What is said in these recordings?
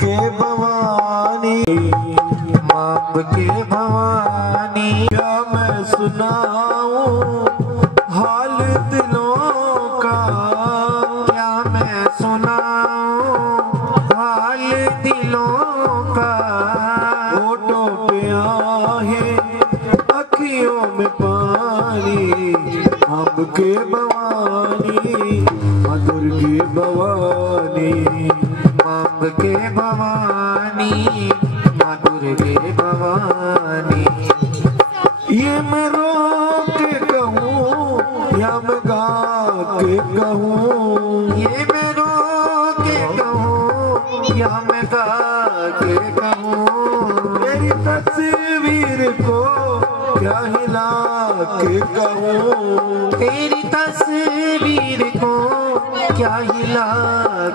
के भवानी, माप के भवानी। क्या मैं सुनाऊं हाल दिलों का, क्या मैं सुनाऊं हाल दिलों का। होठों पे आहे अखियों में पानी, आपके भवानी मधुर के भवानी, माप के भवानी मधुर के भवानी। ये मैं रो के कहूँ या मैं गा के कहूँ, ये मैं रो के कहूँ या मैं गा के कहूँ। मेरी तस्वीर को क्या हिला के कहूँ, तेरी तस्वीर को क्या हिला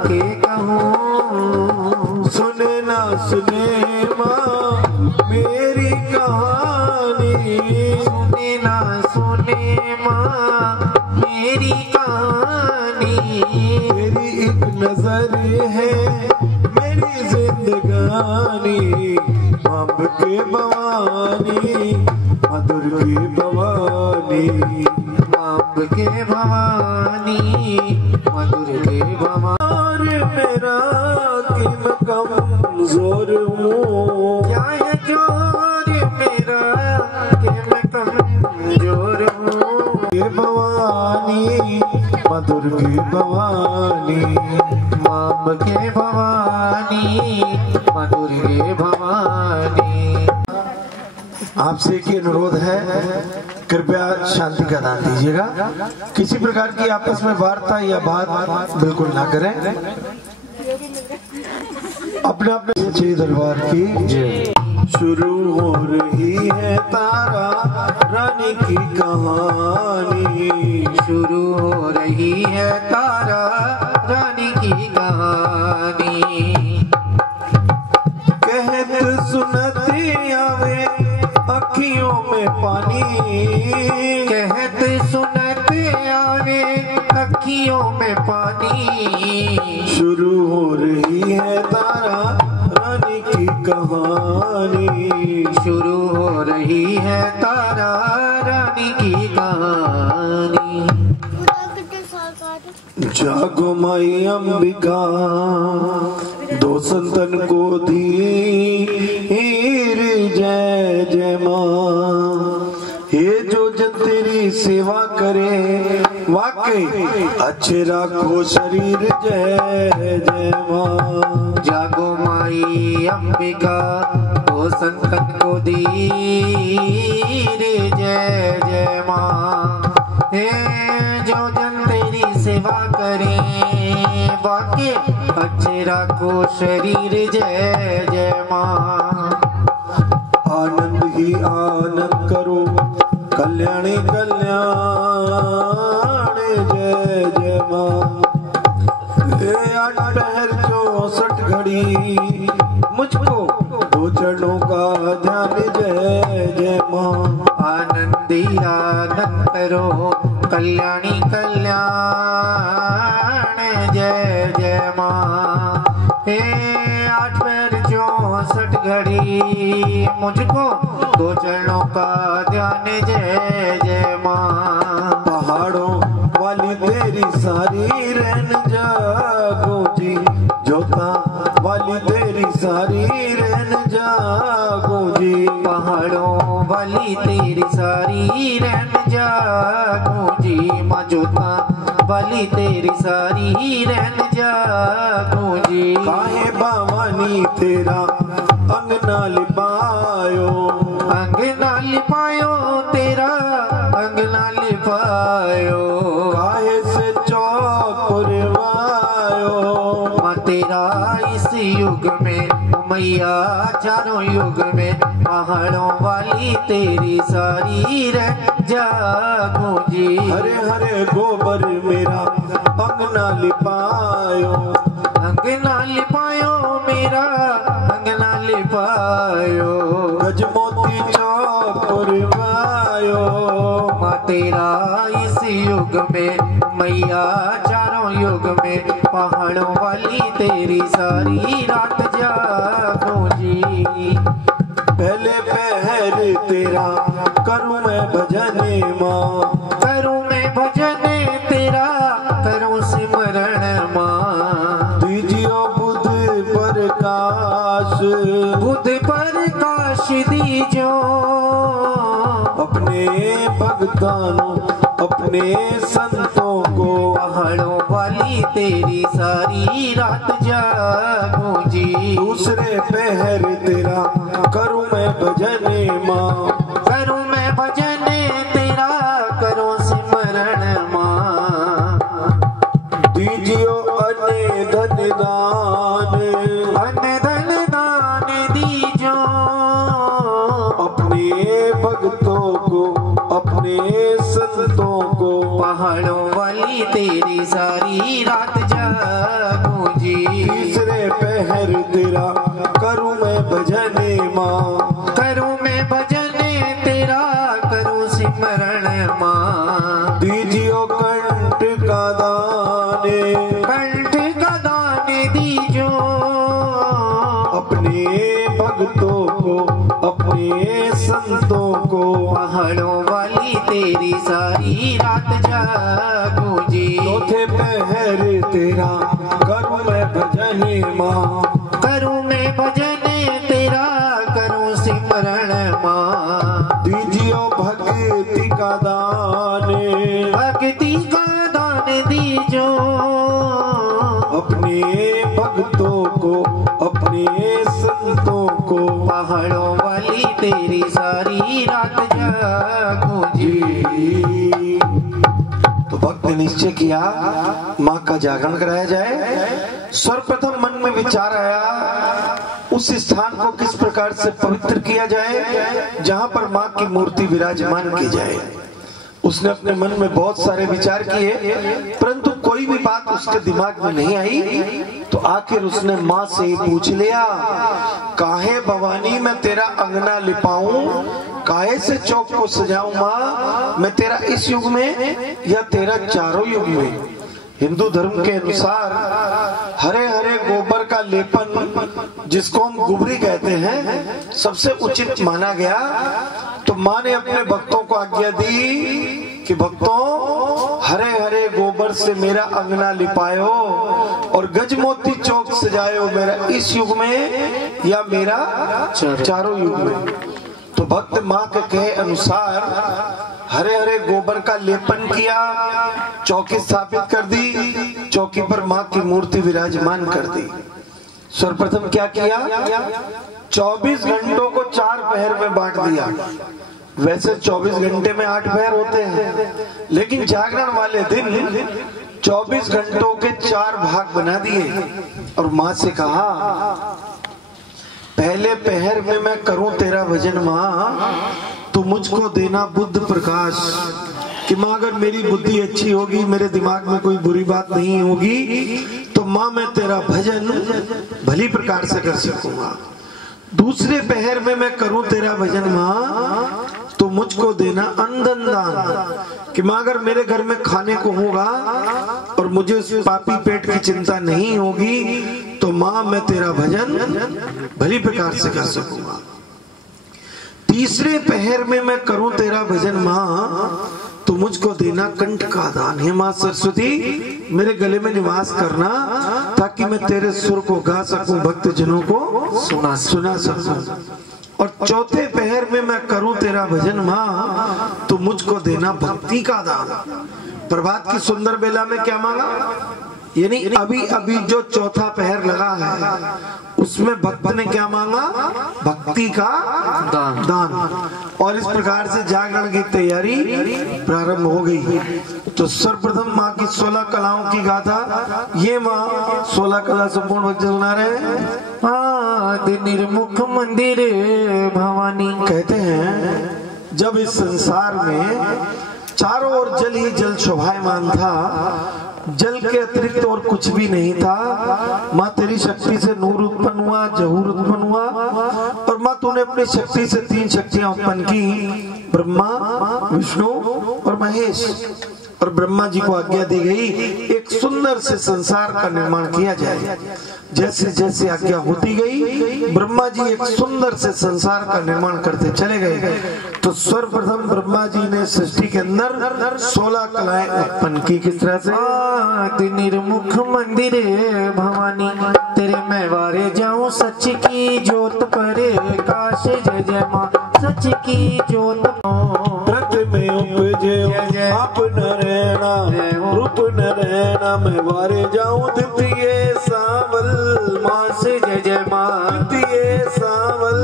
के कहूँ। सुने ना सुने माँ मेरी कहानी, सुने ना सुने माँ मेरी कहानी। तेरी एक नजर है मेरी जिंदगानी, माप के भवानी मधुर के भवानी, माप के भवानी मधुर के भवानी। और मेरा कि मैं कमजोर हूँ, क्या है जोर मेरा कि मैं कमजोर हूँ। के भवानी मधुर के भवानी, माप के भवानी मधुर के भवानी। आपसे एक अनुरोध है, कृपया शांति का दान दीजिएगा। किसी प्रकार की आपस में वार्ता या बात बिल्कुल ना करें। अपने अपने सच्चे दरबार की जय। शुरू हो रही है तारा रानी की कहानी, शुरू हो रही है तारा रानी की कहानी। कहत सुनती आवे अखियों में पानी, कहत सुनत आवे अखियों में पानी। शुरू हो रही है तारा रानी की कहानी, शुरू हो रही है तारा रानी की कहानी। जागो माई अंबिका दो संतन को धीर जय जय माँ। ये जो जन तेरी सेवा करे वाकई अच्छे राखो शरीर जय जय माँ। जागो माई अंबिका तो संतन को धीर जय जय माँ। हे जो जन तेरी सेवा करे बाकी अच्छे राखो शरीर जय जय माँ। आनंद ही आनंद करो कल्याणी कल्याण जय जय माँ। 8 पहर 64 घड़ी मुझको दो चरणों का ध्यान जय जय माँ। आनंदी आनंद करो कल्याणी कल्याण जय जय माँ। हे 8 पहर 64 घड़ी मुझको दो चरणों का ध्यान जय जय माँ। पहाड़ों वाली तेरी सारी रहन जागो जी, जोता वाली तेरी सारी रहन जागो जी। पहाड़ों वाली तेरी सारी रहन जागो जी। माँ जोता वाली तेरी सारी रहन जागो जी। काहे भवानी तेरा अंगना लिपायो, अंगना लिपायो तेरा अंगना लिपायो। काहे से चौक पुरवायो, माँ तेरा इस युग में मैया चारों युग में पहाड़ों वाली तेरी सारी रह जागो जी। हरे हरे गोबर मेरा अंगना लिपायो, अंगना लिपायो मेरा अंगना लिपायो। गजमोती चौक पुरवायो, माँ तेरा इस युग में मैया चारों युग में पहाड़ों वाली तेरी सारी रात जागूं जी। पहले पहर तेरा करूं मैं भजन माँ, करूं मैं भजन तेरा करूं सिमरण माँ। दीजियो बुध प्रकाश, बुध प्रकाश दीजो अपने भक्तानों अपने संतों को। पहाड़ों वाली तेरी सारी रात जागूं जी। दूसरे पहर तेरा करूं मैं भजन माँ, करूं मैं भजन तेरा करूं सिमरण माँ। दीजियो अने धन दान, अन्न धन दान दीजो अपने भक्तों को अपने संतों को। पहाड़ों वाली तेरी सारी रात जागूं जी। तीसरे पहर तेरा करूं मैं भजन माँ, करूं मैं भजन तेरा करूं सिमरण माँ। दीजियो कंठ का दान, कंठ का दान दीजो अपने भक्तों को अपने संतों को। पहाड़ों वाली तेरी सारी रात जागूं जी। चौथे पहर तेरा करूं मैं भजन माँ, करूं मैं भजन तेरा करूं सिमरण माँ। दीजियो भक्ति का दान, भक्ति का दान दीजो अपने भक्तों को अपने संतों को। पहाड़ों वाली तेरी सारी रात जागूं जी। तो भक्त ने निश्चय किया माँ का जागरण कराया जाए। सर्वप्रथम मन में विचार आया उस स्थान को किस प्रकार से पवित्र किया जाए जहां पर माँ की मूर्ति विराजमान की जाए। उसने अपने मन में बहुत सारे विचार किए, परंतु कोई भी बात उसके दिमाग में नहीं आई। तो आखिर उसने माँ से ही पूछ लिया, काहे भवानी मैं तेरा अंगना लिपाऊं, काहे से चौक को सजाऊं माँ, मैं तेरा इस युग में या तेरा चारों युग में। हिंदू धर्म के अनुसार हरे हरे गोबर का लेपन जिसको हम गुबरी कहते हैं सबसे उचित माना गया। तो माँ ने अपने भक्तों को आज्ञा दी कि भक्तों हरे हरे गोबर से मेरा अंगना लिपायो और गजमोती चौक सजायो, मेरा इस युग में या मेरा चारों युग में। तो भक्त माँ के कहे अनुसार हरे हरे गोबर का लेपन किया, चौकी स्थापित कर दी, चौकी पर माँ की मूर्ति विराजमान कर दी। सर्वप्रथम क्या किया, 24 घंटों को 4 पहर में बांट दिया। वैसे 24 घंटे में 8 पहर होते हैं, लेकिन जागरण वाले दिन 24 घंटों के 4 भाग बना दिए और माँ से कहा, पहले पहर में मैं करूं तेरा भजन माँ, तो मुझको देना बुद्ध प्रकाश कि माँ अगर मेरी बुद्धि अच्छी होगी, मेरे दिमाग में कोई बुरी बात नहीं होगी, तो माँ मैं तेरा भजन भली प्रकार से कर सकूंगा। दूसरे पहर में मैं करूं तेरा भजन माँ, तो मुझको देना अंधन दान कि माँ अगर मेरे घर में खाने को होगा और मुझे उस पापी पेट की चिंता नहीं होगी, तो माँ मैं तेरा भजन भली प्रकार से कर सकूंगा। तीसरे पहर में मैं करूं तेरा भजन माँ, तो मुझको देना कंठ का दान। हे माँ सरस्वती मेरे गले में निवास करना ताकि मैं तेरे सुर को गा सकूं, भक्त जनों को सुना सकूं। और चौथे पहर में मैं करूं तेरा भजन माँ, तो मुझको देना भक्ति का दान। प्रभात की सुंदर बेला में क्या मांगा, यानी अभी अभी जो चौथा पहर लगा है उसमें भक्त ने क्या मांगा, भक्ति का दान। और इस प्रकार से जागरण की तैयारी प्रारंभ हो गई। तो सर्वप्रथम माँ की 16 कलाओं की गाथा, ये माँ 16 कला संपूर्ण भक्त सुना रहे हैं। आदि निर्मुख मंदिर भवानी। कहते हैं जब इस संसार में चारों ओर जल ही जल शोभायमान था, जल के अतिरिक्त और कुछ भी नहीं था, माँ तेरी शक्ति से नूर उत्पन्न हुआ, जहूर उत्पन्न हुआ, और माँ तूने अपनी शक्ति से 3 शक्तियां उत्पन्न की, ब्रह्मा विष्णु और महेश। और ब्रह्मा जी को आज्ञा दी गई एक सुंदर से संसार का निर्माण किया जाए। जैसे जैसे आज्ञा होती गई ब्रह्मा जी एक सुंदर से संसार का निर्माण करते चले गए। तो सर्वप्रथम ब्रह्मा जी ने सृष्टि के अंदर 16 कलाएं उत्पन्न की। किस तरह से? निर्मुख मंदिर भवानी तेरे मैं वारे जाऊं सच की जोत पर काश जय जय माँ सच की जोत प्रथम उपजे आप न रहना रूप न रहना मैं वारे जाऊं द्वितीय सावल मास जय जय माँ द्वितीय सावल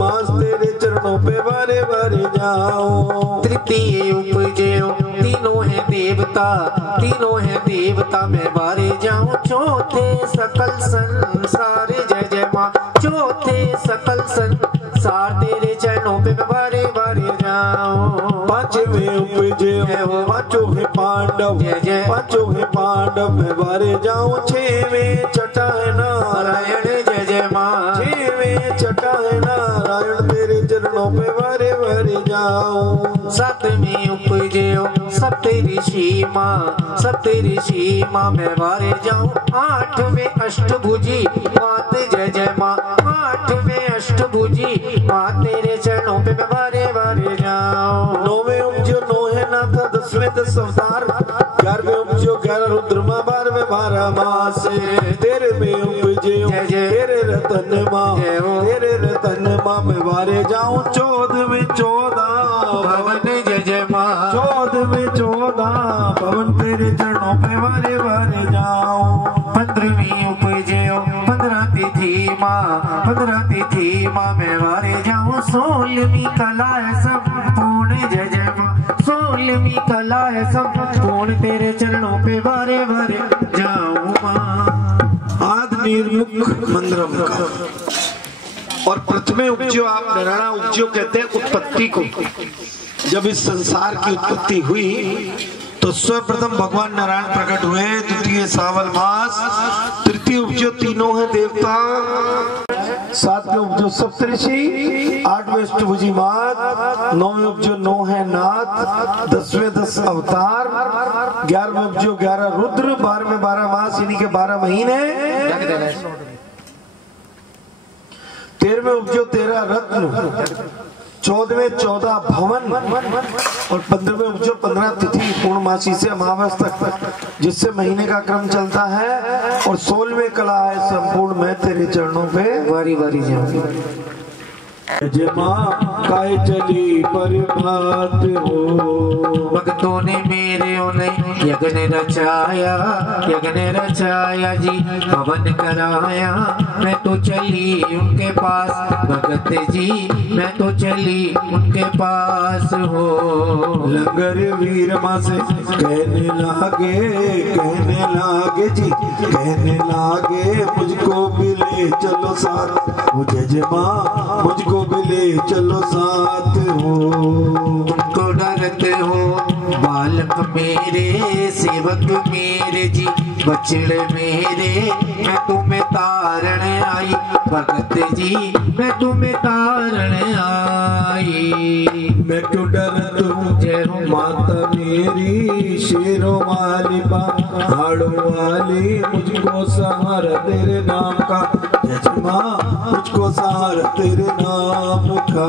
मास तेरे चरणों पे वारे वारे जाऊं। तृतीय उपजे तीनों है देवता मैं वारे जाऊं। चौथे सकल संसार जय जय माँ चौथे सकल संसार तेरे चरणों पे मैं वारे वारे जाऊं। पांचवें उपजे पांचों है पांडव जय जय पांचों है पांडव मैं वारे जाऊं। छेवें छठा है नारायण जय जय माँ छेवें छठा है नारायण तेरे चरणों पे वारे वारे जाऊं। सातवीं उपजे सप्तऋषि माँ मैं वारे जाऊं। आठवें अष्टभुजी मात जय जय माँ आठवें अष्टभुजी माँ तेरे चरणों पे मैं वारे वारे जाऊं। नौवें उपजो 9 है नाथ 10वें 10 अवतार 11वें उपजो 11 रुद्रमा 12वें 12 मास तेरे में उपजे तेरे रतन माँ तेरे रतन माँ मैं वारे जाऊं। 14वें 14 भवन जय जय माँ 14वें 14 भवन तेरे चरणों पे वारे वारे जाऊं। 15वीं उपजे 15 तिथि माँ मैं वारे जाऊं। 16वीं कला है संपूर्ण जय जय माँ 16वीं कला है संपूर्ण तेरे चरणों पे वारे वारे जाऊं माँ। आदि निर्मुख मंदिरम का और प्रथमे उपजो आप नारायण उपजो कहते हैं उत्पत्ति को। जब इस संसार की उत्पत्ति हुई तो सर्वप्रथम भगवान नारायण प्रकट हुए। द्वितीय सावल मास तृतीय उपजो तीनों है देवता 7वें उपजो सप्तऋषि 8वें अष्टभुजी मात 9वें उपजो 9 है नाथ 10वें 10 अवतार 11वें उपजो 11 रुद्र 12वें 12 मास यानी के 12 महीने 13वें उपजो 13 रत्न 14वें 14 भवन और 15वें उपजो 15 तिथि पूर्णमासी से अमावस तक जिससे महीने का क्रम चलता है। और 16वें कला है संपूर्ण मैं तेरे चरणों पे वारी वारी जाऊं। जय मां काय चली परभात हो भक्तों ने मेरे उन्हें यज्ञ रचाया जी हवन कराया। मैं तो चली उनके पास भगत जी मैं तो चली उनके पास हो। लंगर वीर मां से कहने लागे जी कहने लागे मुझको भी ले चलो साथ मुझे जय मां मुझको भी ले चलो साथ हो। तुमको डरते हो बालक मेरे सेवक मेरे जी बछड़े मेरे मैं तुम्हें तारण आई भगत जी मैं तुम्हें तारण आई। मैं क्यों डरता हूँ जय हो माता मेरी शेरों वाली पहाड़ों वाली मुझको सहारा तेरे नाम का जय माँ मुझको सहारा तेरे नाम का।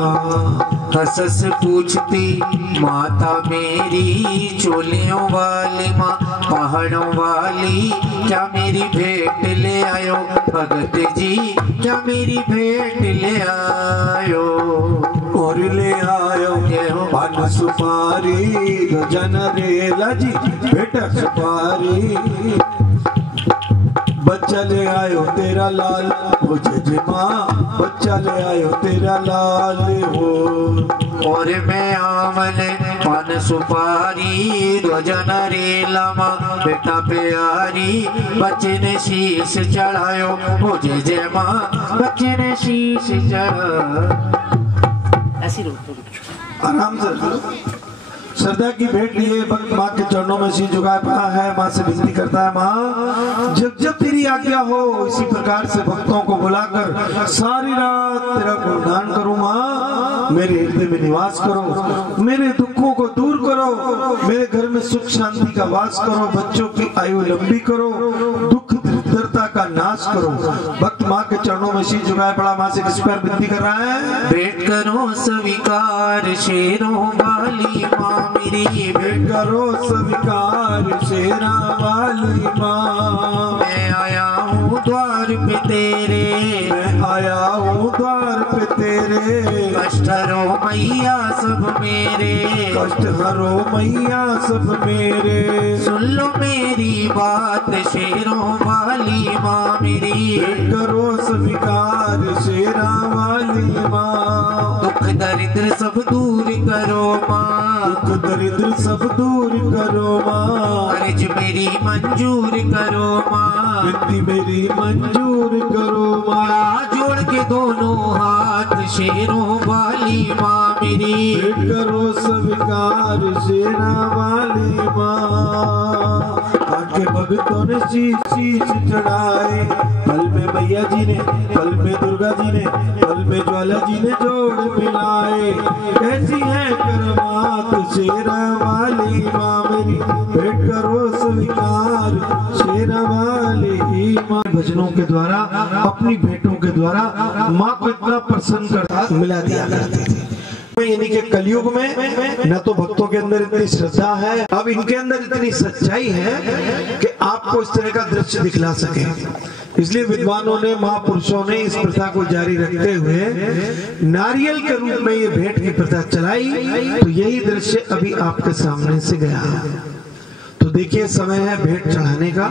हंस पूछती माता मेरी चोलियों वाली माँ पहाड़ों वाली क्या मेरी भेंट ले आयो भगत जी क्या मेरी भेंट ले आयो। और ले आयो पान सुपारी जन रेला जी बेटा सुपारी बच्चा ले आयो तेरा लाल हो जय माँ बच्चा ले आयो तेरा लाल हो। और मैं आमन पान सुपारी रोजन रेला माँ बेटा प्यारी बच्चे ने शीश चढ़ायो हो जय माँ बच्चे ने शीश चढ़ा। आराम से श्रद्धा की भेंट लिए भक्त माँ के चरणों में शीश झुकाए पड़ा है। माँ से विनती करता है, माँ जब जब तेरी आज्ञा हो इसी प्रकार से भक्तों को बुलाकर सारी रात तेरा गुणगान करूं। माँ मेरे हृदय में निवास करो, मेरे दुखों को दूर करो, मेरे घर में सुख शांति का वास करो, बच्चों की आयु लंबी करो, दुख दरिद्रता का नाश करो। भक्त माँ के चरणों में शीश झुकाए पड़ा माँ से किस पर विनती कर रहा है? भेंट करो स्वीकार शेरों वाली माँ मेरी, भेंट करो स्वीकार शेरा वाली माँ। मैं आया हूँ द्वार पे तेरे, मैं आया हूँ द्वार पे तेरे, कष्ट हरो मैया सब मेरे, कष्ट हरो मैया सब मेरे। सुन लो मेरी बात शेरों वाली माँ मेरी, भेंट करो स्वीकार शेरा वाली माँ। दुख दरिद्र सब दूर करो माँ, दुख दरिद्र सब दूर करो माँ। अर्ज मेरी मंजूर करो माँ, विनती मेरी मंजूर करो माँ। जोड़ के दोनों हाथ शेरों वाली माँ मेरी, भेंट करो स्वीकार शेरा वाली माँ। आके भक्तों ने शीश चढ़ाए, पल में मैया जी ने, पल में दुर्गा जी ने, पल में ज्वाला जी ने जोड़ मिलाए। कैसी है करमात शेरा वाली माँ मेरी, भेंट करो स्वीकार शेरा वाली माँ। भजनों के द्वारा, अपनी भेंटों के द्वारा माँ को इतना प्रसन्न करता मिला दिया करते थे। यानी कि कलयुग में न तो भक्तों के अंदर इतनी श्रद्धा है, अब इनके अंदर इतनी सच्चाई है कि आपको इस तरह का दृश्य दिखला सके। इसलिए विद्वानों ने, महापुरुषों ने इस प्रथा को जारी रखते हुए नारियल के रूप में ये भेंट की प्रथा चलाई। तो यही दृश्य अभी आपके सामने से गया। तो देखिए, समय है भेंट चढ़ाने का।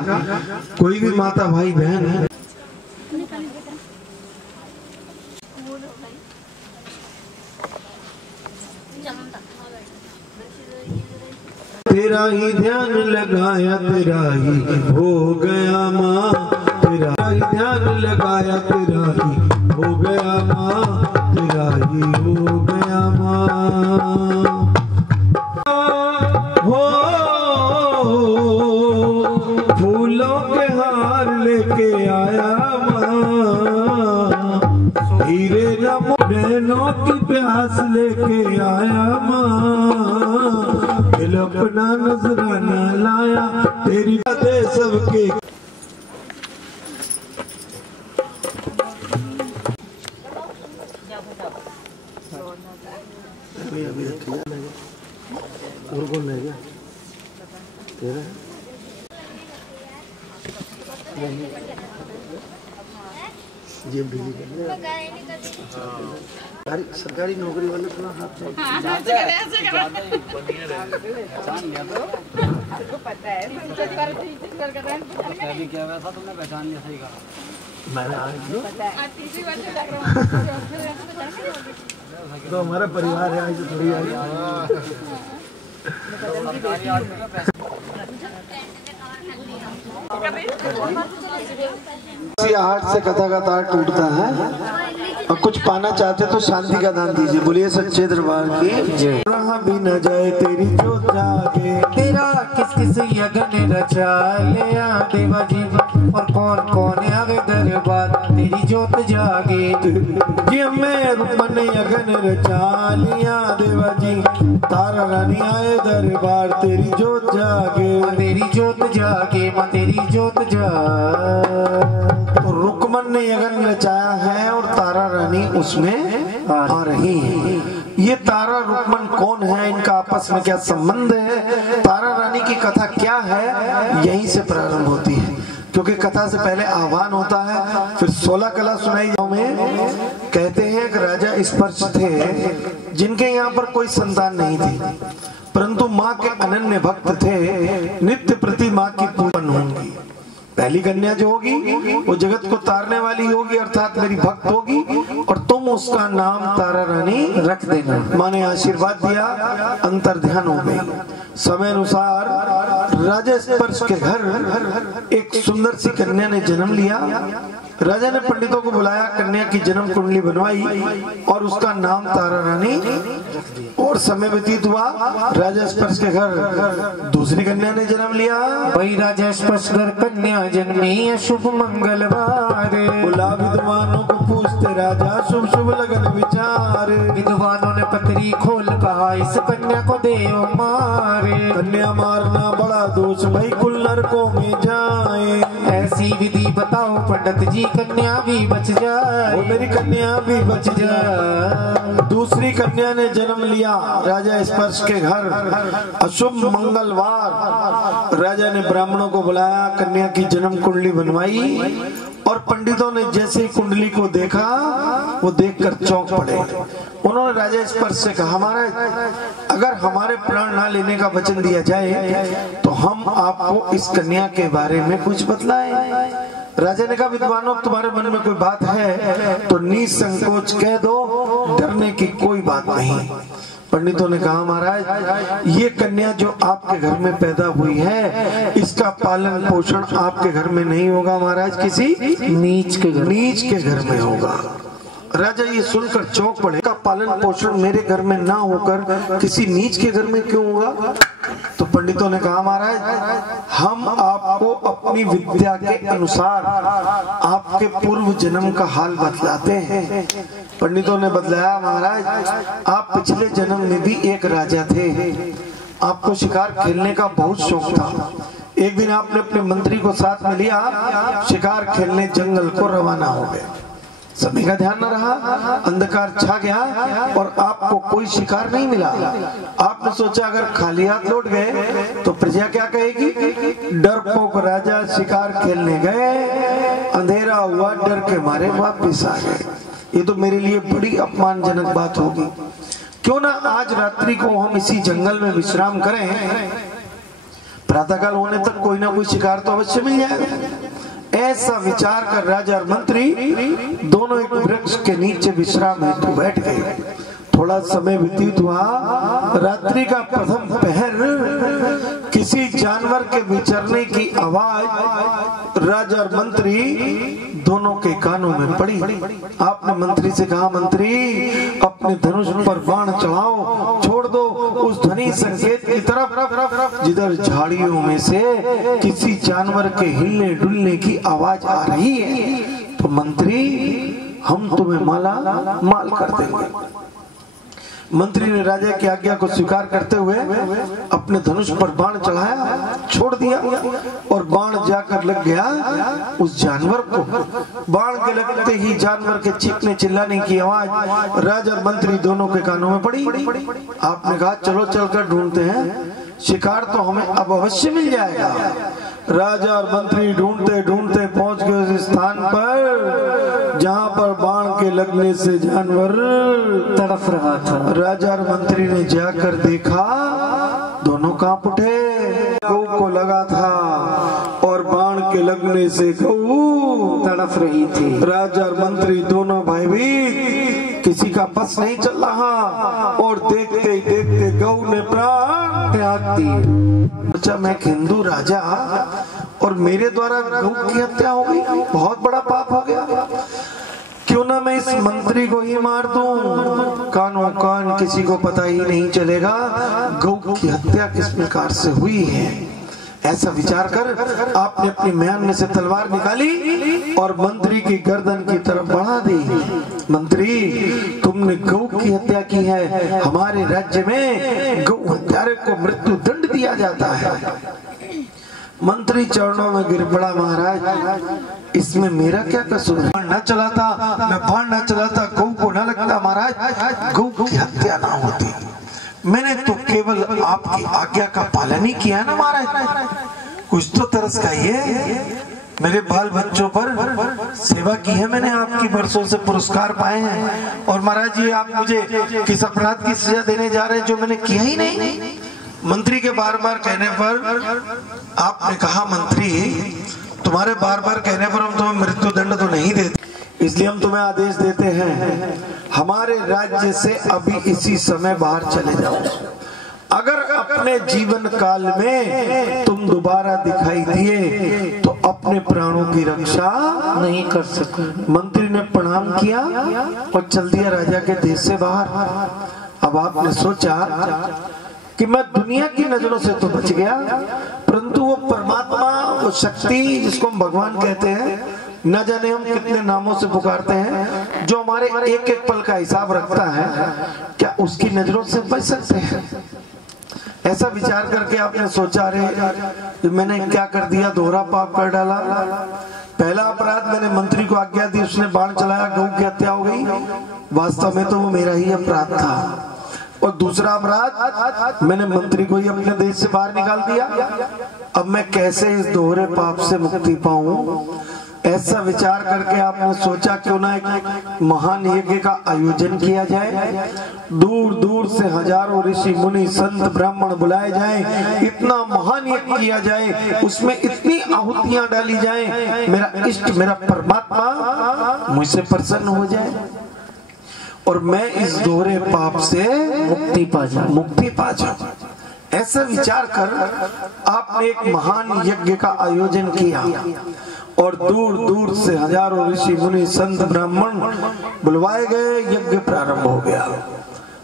कोई भी माता भाई बहन है, तेरा ही ध्यान लगाया तेरा ही हो गया माँ, तेरा ही ध्यान लगाया तेरा ही हो गया माँ, तेरा ही हो गया माँ। हो फूलों के हार लेके आया माँ, हीरे नैनों की प्यास लेके आया माँ, दिल अपना नजराना लाया तेरी दे सबके। और कौन ले गया तेरा? जेब ढीली कर सरकारी नौकरी वाले थोड़ा हाथ क्या वैसा तुमने पहचान लिया? सही कहा मैंने तो हमारा परिवार है, ऐसे थोड़ी हाथ से कथा का तार टूटता है। और कुछ पाना चाहते तो शांति का दान दीजिए। बोलिए सच्चे दरबार की जय। रहा भी न जाए तेरी जो जागे, तेरा किस किस यज्ञ रचा लिया देवा जी, और कौन कौन आवे दरबार तेरी जोत जागे। ये मैं रुपन यज्ञ रचा लिया देवा जी, तारा रानी आए दरबार तेरी जोत जागे, तेरी जोत जागे माँ तेरी जोत जागे। तो रुकमन ने यज्ञ रचाया है और तारा रानी उसमें आ रही है। ये तारा रुकमन कौन है, इनका आपस में क्या संबंध है, तारा रानी की कथा क्या है, यहीं से प्रारंभ होती है। क्योंकि कथा से पहले आह्वान होता है, फिर 16 कला सुनाई में कहते हैं कि राजा स्पर्श थे जिनके यहाँ पर कोई संतान नहीं थी, परंतु माँ के अनन्य भक्त थे, नित्य प्रति माँ की पूजन होंगी। पहली कन्या जो होगी वो जगत को तारने वाली होगी, अर्थात मेरी भक्त होगी, और तुम उसका नाम तारा रानी रख देना। माँ ने आशीर्वाद दिया, अंतर ध्यान हो गई। समय अनुसार राजा स्पर्श के घर एक सुंदर सी कन्या ने जन्म लिया। राजा ने पंडितों को बुलाया, कन्या की जन्म कुंडली बनवाई और उसका नाम तारा रानी। और समय व्यतीत हुआ, राजा स्पर्श के घर दूसरी कन्या ने जन्म लिया। वही राजा स्पर्श घर कन्या जन्मी शुभ मंगलवार। बुला विद्वानों को पूछते राजा शुभ शुभ लगन विचार। विद्वानों ने पत्री खोल कहा इस कन्या को देव मारे। कन्या मारना बड़ा दोष भाई कुल नरकों में जाए। ऐसी विधि बताओ पंडित जी कन्या भी बच जाए। वो मेरी कन्या भी बच जाए। दूसरी कन्या ने जन्म लिया राजा स्पर्श के घर अशुभ मंगलवार। राजा ने ब्राह्मणों को बुलाया, कन्या की जन्म कुंडली बनवाई और पंडितों ने जैसे ही कुंडली को देखा वो देखकर चौंक पड़े। उन्होंने राजा स्पर्श से कहा महाराज अगर हमारे प्राण ना लेने का वचन दिया जाए तो हम आपको इस कन्या के बारे में कुछ बतलाएं। राजा ने कहा विद्वानों तुम्हारे मन में कोई बात है तो निसंकोच कह दो, डरने की कोई बात नहीं। पंडितों ने कहा महाराज ये कन्या जो आपके घर में पैदा हुई है इसका पालन पोषण आपके घर में नहीं होगा महाराज, किसी नीच के घर में होगा। राजा ये सुनकर चौंक पड़े, का पालन पोषण मेरे घर में ना होकर किसी नीच के घर में क्यों होगा? तो पंडितों ने कहा महाराज हम आपको अपनी विद्या के अनुसार आपके पूर्व जन्म का हाल बतलाते हैं। पंडितों ने बतलाया महाराज आप पिछले जन्म में भी एक राजा थे, आपको शिकार खेलने का बहुत शौक था। एक दिन आपने अपने मंत्री को साथ में लिया, शिकार खेलने जंगल को रवाना हो गए। समय का ध्यान न रहा, अंधकार छा गया और आपको कोई शिकार नहीं मिला। आपने सोचा अगर खाली हाथ लौट गए तो प्रजा क्या कहेगी? डरपोक राजा शिकार खेलने गए, अंधेरा हुआ, डर के मारे वापिस आ गए। ये तो मेरे लिए बड़ी अपमानजनक बात होगी। क्यों ना आज रात्रि को हम इसी जंगल में विश्राम करें, प्रातःकाल होने तक कोई ना कोई शिकार तो अवश्य मिल जाएगा। ऐसा विचार कर राजा और मंत्री दोनों एक वृक्ष के नीचे विश्राम हेतु बैठ गए। थोड़ा समय व्यतीत हुआ, रात्रि का प्रथम पहर, किसी जानवर के विचरने की आवाज राजा और मंत्री दोनों के कानों में पड़ी। आपने मंत्री से कहा मंत्री अपने धनुष पर बाण चढ़ाओ, छोड़ दो उस ध्वनि संकेत की तरफ जिधर झाड़ियों में से किसी जानवर के हिलने डुलने की आवाज आ रही है। तो मंत्री हम तुम्हें माला माल कर देंगे। मंत्री ने राजा की आज्ञा को स्वीकार करते हुए अपने धनुष पर बाण चढ़ाया, छोड़ दिया और बाण जाकर लग गया उस जानवर को। बाण के लगते ही जानवर के चीखने चिल्लाने की आवाज राजा और मंत्री दोनों के कानों में पड़ी। आपने कहा चलो चलकर ढूंढते हैं, शिकार तो हमें अब अवश्य मिल जाएगा। राजा और मंत्री ढूंढते ढूंढते पहुंच गए उस स्थान पर जहां पर बाण के लगने से जानवर तड़फ रहा था। राजा और मंत्री ने जाकर देखा, दोनों कांप उठे। गऊ को लगा था और बाण के लगने से गऊ तड़फ रही थी। राजा और मंत्री दोनों भयभीत, किसी का बस नहीं चल रहा और देखते ही देखते गऊ ने प्राण त्याग दिए। अच्छा मैं हिंदू राजा और मेरे द्वारा गऊ की हत्या हो गई, बहुत बड़ा पाप हो गया। क्यों ना मैं इस मंत्री को ही मार दूं, कानों कान किसी को पता ही नहीं चलेगा गऊ की हत्या किस प्रकार से हुई है। ऐसा विचार कर आपने अपनी म्यान में से तलवार निकाली और मंत्री की गर्दन की तरफ बढ़ा दी। मंत्री तुमने गऊ की हत्या की है, हमारे राज्य में गऊ हत्यारे को मृत्यु दंड दिया जाता है। मंत्री चरणों में गिर पड़ा, महाराज इसमें मेरा क्या कसूर है? न चलाता मैं बाण न चलाता, गऊ को न लगता महाराज, गऊ की हत्या ना होती। मैंने तो केवल आपकी आज्ञा का पालन ही किया ना महाराज, कुछ तो तरस खाइए। मेरे बाल बच्चों पर सेवा की है मैंने, आपकी बरसों से पुरस्कार पाए हैं और महाराज जी आप मुझे किस अपराध की सजा देने जा रहे हैं जो मैंने किया ही नहीं। मंत्री के बार बार कहने पर आपने कहा मंत्री तुम्हारे बार बार कहने पर हम तुम्हें मृत्यु दंड तो नहीं देते, इसलिए हम तुम्हें आदेश देते हैं हमारे राज्य से अभी इसी समय बाहर चले जाओ। अगर अपने जीवन काल में तुम दोबारा दिखाई दिए तो अपने अपने प्राणों की रक्षा नहीं कर सका। मंत्री ने प्रणाम किया और चल दिया राजा के देश से बाहर। अब आपने सोचा कि मैं दुनिया की नजरों से तो बच गया, परंतु वो परमात्मा, वो शक्ति जिसको हम भगवान कहते हैं, न जाने हम कितने नामों से पुकारते हैं, जो हमारे एक एक पल का हिसाब रखता है, क्या उसकी नजरों से बच सकते हैं? ऐसा विचार करके आपने सोचा, रे मैंने क्या कर दिया, दोहरा पाप कर डाला। पहला अपराध, मैंने मंत्री को आज्ञा दी, उसने बाण चलाया, गऊ की हत्या हो गई, वास्तव में तो वो मेरा ही अपराध था। और दूसरा अपराध, मैंने मंत्री को ही अपने देश से बाहर निकाल दिया। अब मैं कैसे इस दोहरे पाप से मुक्ति पाऊं? ऐसा विचार करके आपने सोचा क्यों ना एक महान यज्ञ का आयोजन किया जाए, दूर दूर से हजारों ऋषि मुनि संत ब्राह्मण बुलाए जाएं, इतना महान यज्ञ किया जाए, उसमें इतनी आहुतियां डाली जाएं, मेरा इष्ट, मेरा परमात्मा मुझसे प्रसन्न हो जाए और मैं इस दोहरे पाप से मुक्ति पा जाऊं। ऐसा विचार कर आपने एक महान यज्ञ का आयोजन किया और दूर दूर से हजारों ऋषि मुनि संत ब्राह्मण बुलवाए गए। यज्ञ प्रारंभ हो गया।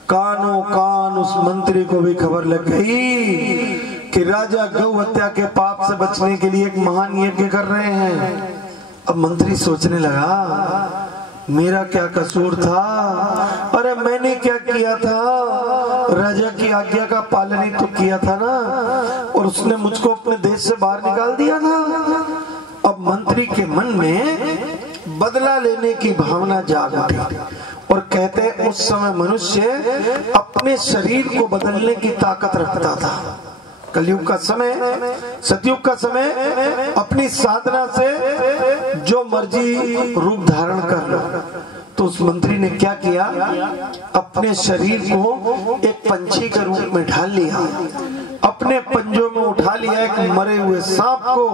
कानों कान उस मंत्री को भी खबर लग गई कि राजा गौ हत्या के पाप से बचने के लिए एक महान यज्ञ कर रहे हैं। अब मंत्री सोचने लगा, मेरा क्या कसूर था? अरे मैंने क्या किया था? राजा की आज्ञा का पालन ही तो किया था ना, और उसने मुझको अपने देश से बाहर निकाल दिया था। अब मंत्री के मन में बदला लेने की भावना जाग उठी और कहते हैं उस समय मनुष्य अपने शरीर को बदलने की ताकत रखता था। कलयुग का समय, सतयुग का समय, अपनी साधना से जो मर्जी रूप धारण कर लो। तो उस मंत्री ने क्या किया, अपने शरीर को एक पंछी के रूप में ढाल लिया, अपने पंजों में उठा लिया एक मरे हुए सांप को,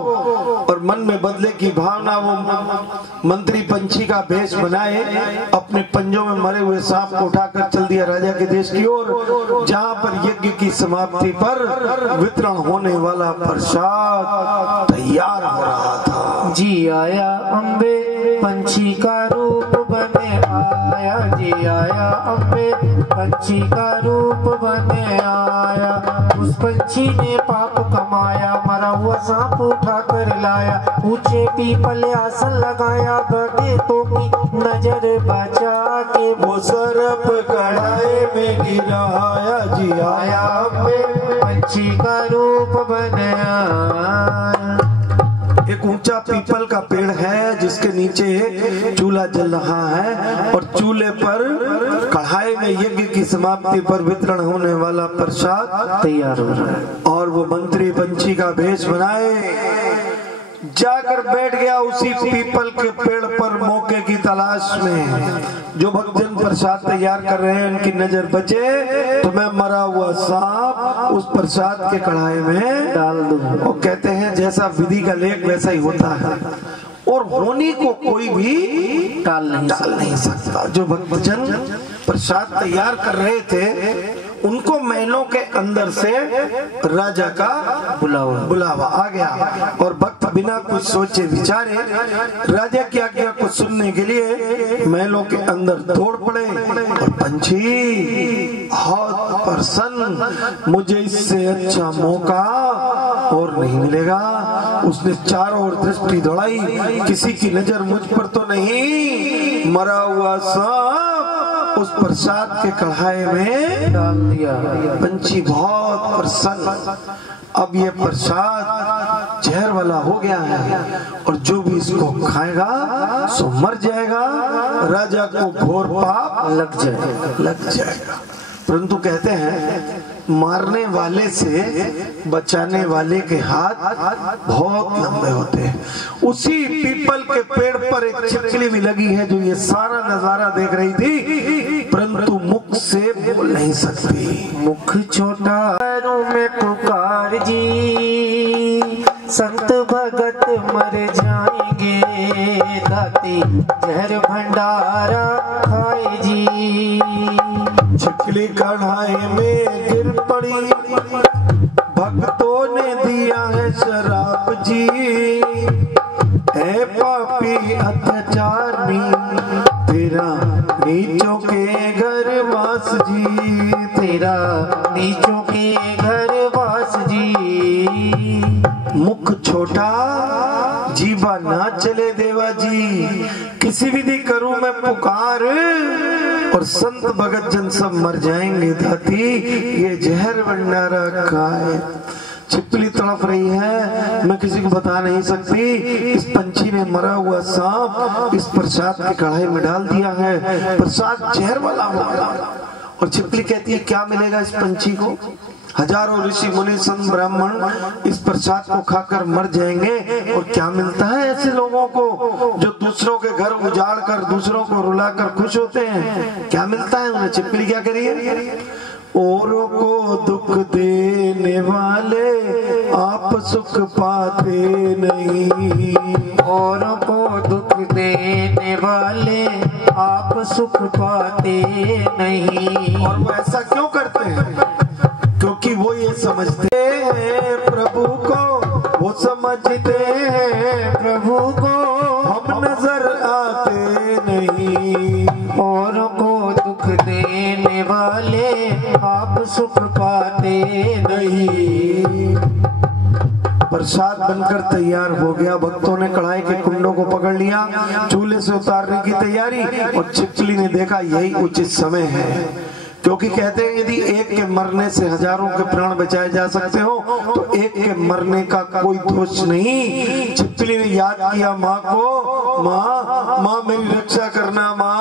और मन में बदले की भावना, वो मंत्री पंछी का भेष बनाए, अपने पंजों में मरे हुए सांप को उठाकर चल दिया राजा के देश की ओर, जहां पर यज्ञ की समाप्ति पर वितरण होने वाला प्रसाद तैयार हो रहा था। जी आया अम्बे पंछी का रूप बने आया, जी आया अम्बे पंछी का रूप बने आया। उस पंछी ने पाप कमाया, मरा हुआ सांप उठा कर लाया, ऊंचे पीपल आसन लगाया, गधे की नजर बचा के वो सर्प कढ़ाई में गिराया। जी आया अम्बे पंछी का रूप बने आया। एक ऊंचा पीपल का पेड़ है जिसके नीचे चूल्हा जल रहा है, और चूल्हे पर कढ़ाई में यज्ञ की समाप्ति पर वितरण होने वाला प्रसाद तैयार हो रहा है। और वो मंत्री पंछी का भेष बनाए जाकर बैठ गया उसी पीपल के पेड़ पर मौके की तलाश में। जो भक्तजन प्रसाद तैयार कर रहे हैं उनकी नजर बचे तो मैं मरा हुआ सांप उस प्रसाद के कढ़ाई में डाल दूं। वो कहते हैं जैसा विधि का लेख वैसा ही होता है, और होनी को कोई भी टाल नहीं सकता। जो भक्तजन प्रसाद तैयार कर रहे थे उनको महलों के अंदर से राजा का बुलावा आ गया, और भक्त बिना कुछ सोचे विचारे राजा की आज्ञा को सुनने के लिए महलों के अंदर दौड़ पड़े। और पंछी बहुत प्रसन्न, मुझे इससे अच्छा मौका और नहीं मिलेगा। उसने चारों ओर दृष्टि दौड़ाई, किसी की नजर मुझ पर तो नहीं। मरा हुआ सांप उस प्रसाद के कढ़ाई में डाल दिया। पंछी बहुत प्रसन्न, अब ये प्रसाद जहर वाला हो गया है और जो भी इसको खाएगा सो मर जाएगा, राजा को घोर पाप लग जाएगा। परंतु कहते हैं मारने वाले से बचाने वाले के हाथ बहुत लंबे होते हैं। उसी पीपल के पेड़ पर एक छिपकली भी लगी है जो ये सारा नजारा देख रही थी, परंतु मुख से बोल नहीं सकती। मुख छोटा पैरों में पुकार जी, संत भगत मर जाएंगे, दाती जहर भंडारा खाए जी। छिपकली कढ़ाई में गिर पड़ी, भक्तों ने दिया है शराब जी, पापी अत्याचारी, तेरा नीचों के घर वास जी, तेरा नीचों के घर वास जी। मुख छोटा जीवा ना चले देवा जी, किसी विधि करूं मैं पुकार, और संत भगत जन सब मर जाएंगे दाती, ये जहर भंडारा खाए। छिपकली तड़प रही है, मैं किसी को बता नहीं सकती। इस पंछी ने मरा हुआ सांप इस प्रसाद की कढ़ाई में डाल दिया है, प्रसाद जहर वाला होगा। और छिपकली कहती है क्या मिलेगा इस पंछी को? हजारों ऋषि मुनि संत ब्राह्मण इस प्रसाद को खाकर मर जाएंगे, और क्या मिलता है ऐसे लोगों को जो दूसरों के घर उजाड़ कर दूसरों को रुलाकर खुश होते हैं? क्या मिलता है उन्हें? छिपकली क्या करिए, औरों को दुख देने वाले आप सुख पाते नहीं, औरों को दुख देने वाले आप सुख पाते नहीं। और वो ऐसा क्यों करते हैं? क्योंकि वो ये समझते हैं प्रभु को, वो समझते हैं प्रभु को, हम नजर आते नहीं। औरों को दुख देने वाले आप सुख पाते नहीं। प्रसाद बनकर तैयार हो गया, भक्तों ने कढ़ाई के कुंडों को पकड़ लिया, चूल्हे से उतारने की तैयारी, और छिपकली ने देखा यही उचित समय है। क्योंकि कहते हैं यदि एक के मरने से हजारों के प्राण बचाए जा सकते हो, तो एक के मरने का कोई दोष नहीं। छिपकली ने याद किया माँ को, माँ मेरी रक्षा करना माँ,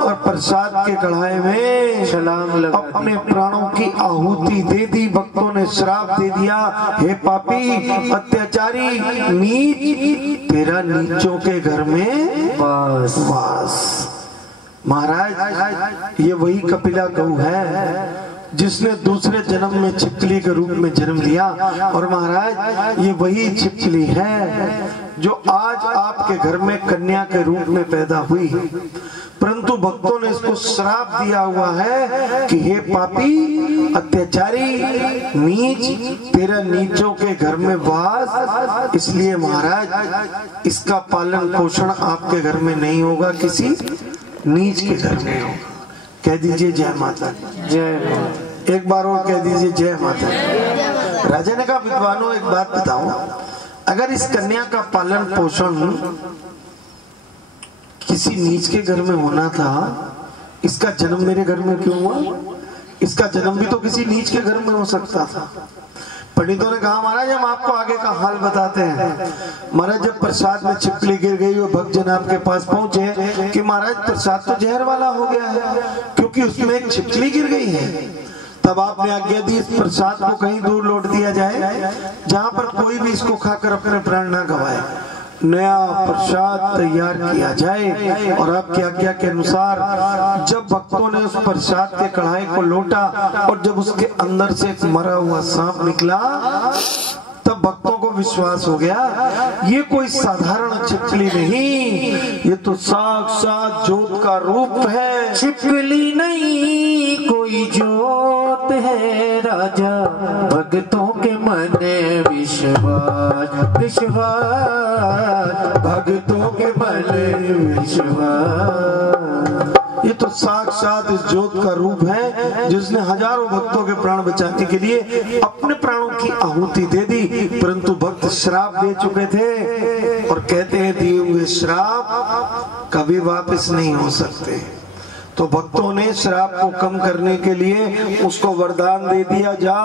और प्रसाद के कढ़ाई में सलाम लगा अपने प्राणों की आहुति दे दी। भक्तों ने श्राप दे दिया, हे पापी अत्याचारी नीच, तेरा नीचों के घर में वास। महाराज ये वही कपिला गौ है जिसने दूसरे जन्म में छिपकली के रूप में जन्म लिया, और महाराज ये वही छिपकली है जो आज आपके घर में कन्या के रूप में पैदा हुई। परंतु भक्तों ने इसको श्राप दिया हुआ है कि हे पापी अत्याचारी नीच, तेरा नीचों के घर में वास। इसलिए महाराज इसका पालन पोषण आपके घर में नहीं होगा, किसी नीच के घर में होगा। कह दीजिए जय माता, जय। एक बार और कह दीजिए जय माता। राजा ने कहा विद्वानों एक बात बताओ, अगर इस कन्या का पालन पोषण किसी नीच के घर में होना था, इसका जन्म मेरे घर में क्यों हुआ? इसका जन्म भी तो किसी नीच के घर में हो सकता था। पंडितों ने कहा महाराज हम आपको आगे का हाल बताते हैं। महाराज जब प्रसाद में छिपकली गिर गई और भक्त जन आपके पास पहुंचे कि महाराज प्रसाद तो जहर वाला हो गया है क्योंकि उसमें एक छिपकली गिर गई है, तब आपने आज्ञा दी इस प्रसाद को कहीं दूर लौट दिया जाए जहां पर कोई भी इसको खाकर अपने प्राण ना गवाए। नया प्रसाद तैयार किया जाए, और आपकी आज्ञा के अनुसार जब भक्तों ने उस प्रसाद के कढ़ाई को लौटा और जब उसके अंदर से एक मरा हुआ सांप निकला, तब भक्तों को विश्वास हो गया ये कोई साधारण छिपकली नहीं, ये तो साक्षात जोत का रूप है। छिपकली नहीं कोई जोत है, राजा भक्तों के मन विश्वास, विश्वास भक्तों के मन विश्वास। ये तो साक्षात इस जोत का रूप है जिसने हजारों भक्तों के प्राण बचाने के लिए अपने प्राणों की आहुति दे दी। परंतु भक्त श्राप दे चुके थे और कहते हैं दिए हुए श्राप कभी वापस नहीं हो सकते। तो भक्तों ने श्राप को कम करने के लिए उसको वरदान दे दिया, जा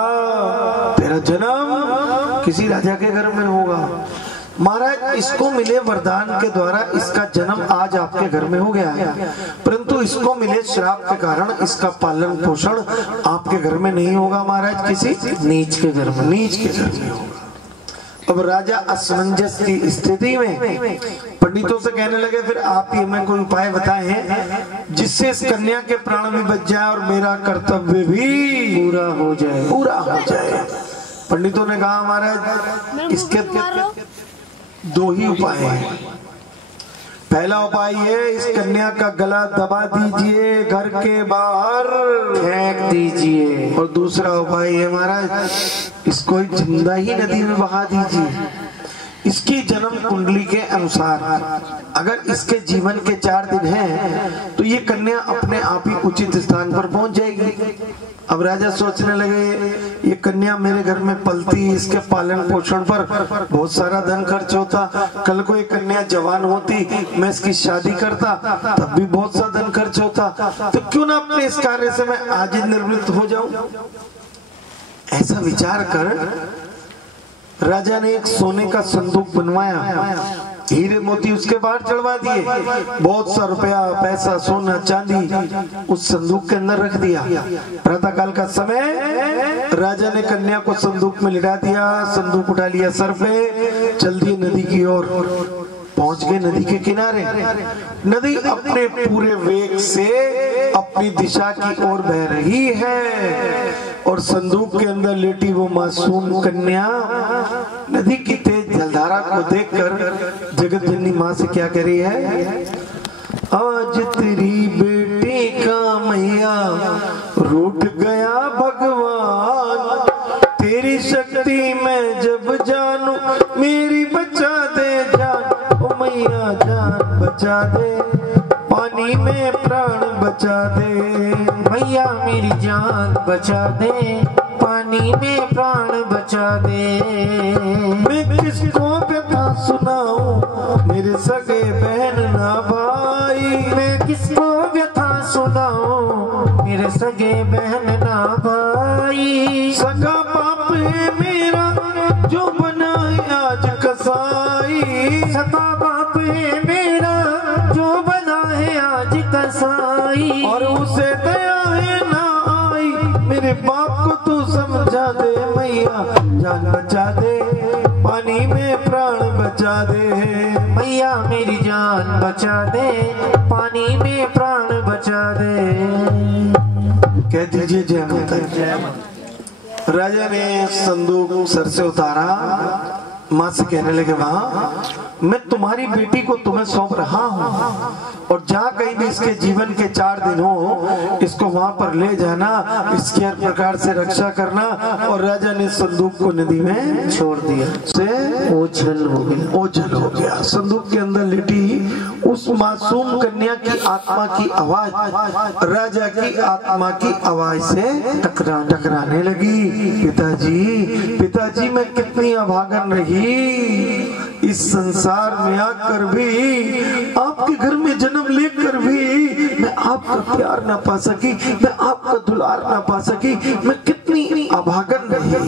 तेरा जन्म किसी राजा के घर में होगा। महाराज इसको मिले वरदान के द्वारा इसका जन्म आज आपके घर में हो गया है, परंतु इसको मिले श्राप के कारण इसका पालन पोषण आपके घर में नहीं होगा महाराज, किसी नीच के घर में, नीच के घर में होगा। अब राजा असमंजस की स्थिति में पंडितों से कहने लगे फिर आप ही हमें कोई उपाय बताएं जिससे इस कन्या के प्राण भी बच जाए और मेरा कर्तव्य भी पूरा हो जाए, पूरा हो जाए। पंडितों ने कहा महाराज इसके दो ही उपाय हैं। पहला उपाय ये इस कन्या का गला दबा दीजिए, घर के बाहर फेंक दीजिए, और दूसरा उपाय है महाराज इसको जिंदा ही नदी में बहा दीजिए। इसकी जन्म कुंडली के अनुसार अगर इसके जीवन के 4 दिन हैं तो ये कन्या अपने आप ही उचित स्थान पर पहुंच जाएगी। अब राजा सोचने लगे ये कन्या मेरे घर में पलती, इसके पालन पोषण पर बहुत सारा धन खर्च होता, कल को एक कन्या जवान होती मैं इसकी शादी करता तब भी बहुत सा धन खर्च होता, तो क्यों ना अपने इस कार्य से मैं आज ही निवृत्त हो जाऊं। ऐसा विचार कर राजा ने एक सोने का संदूक बनवाया, हीरे मोती उसके बाहर चढ़वा दिए, बहुत सा रुपया पैसा सोना चांदी उस संदूक के अंदर रख दिया। प्रातः काल का समय राजा ने कन्या को संदूक में लिटा दिया, संदूक उठा लिया सर पे, चल दिए नदी की ओर। पहुंच गए नदी के किनारे। नदी अपने पूरे वेग से अपनी दिशा की ओर बह रही है और संदूक के अंदर लेटी वो मासूम कन्या नदी की तेज जलधारा को देखकर जगत जननी माँ से क्या कह रही है, आज तेरी बेटी का मैया रूठ गया भगवान, तेरी शक्ति मैं जब जानू मेरी बचा दे जान, ओ मैया जान बचा दे, पानी में प्राण बचा दे, मैया मेरी जान बचा दे, पानी में प्राण बचा दे। मैं किसको कथा सुनाऊं मेरे सगे बहन ना भाई, मैं किसको व्यथा सुनाऊं मेरे सगे बहन ना भाई, सगा बाप है मेरा जो बना है आज कसाई, सगा बाप है मेरा जो बना है आज कसाई, और उसे दया है ना आई मेरे बाप को तू समझा दे, मैया जान बचा दे, पानी में प्राण बचा दे, मैया मेरी जान बचा दे, पानी में प्राण बचा दे। कह दीजिए जय माता दी। राजा ने संदूक सर से उतारा, माँ से कहने लगे वहां मैं तुम्हारी बेटी को तुम्हें सौंप रहा हूँ और जहाँ कहीं भी इसके जीवन के 4 दिन हो इसको वहां पर ले जाना, इसकी हर प्रकार से रक्षा करना। और राजा ने संदूक को नदी में छोड़ दिया, से ओझल हो गया, ओझल हो गया। संदूक के अंदर लेटी उस मासूम कन्या की आत्मा की आवाज राजा की आत्मा की आवाज से टकराने लगी। पिताजी मैं कितनी अभागन रही, इस संसार में आकर भी आपके घर में जन्म लेकर भी मैं आपका प्यार ना पा सकी, मैं आपका दुलार ना पा सकी, मैं कितनी अभागन रही।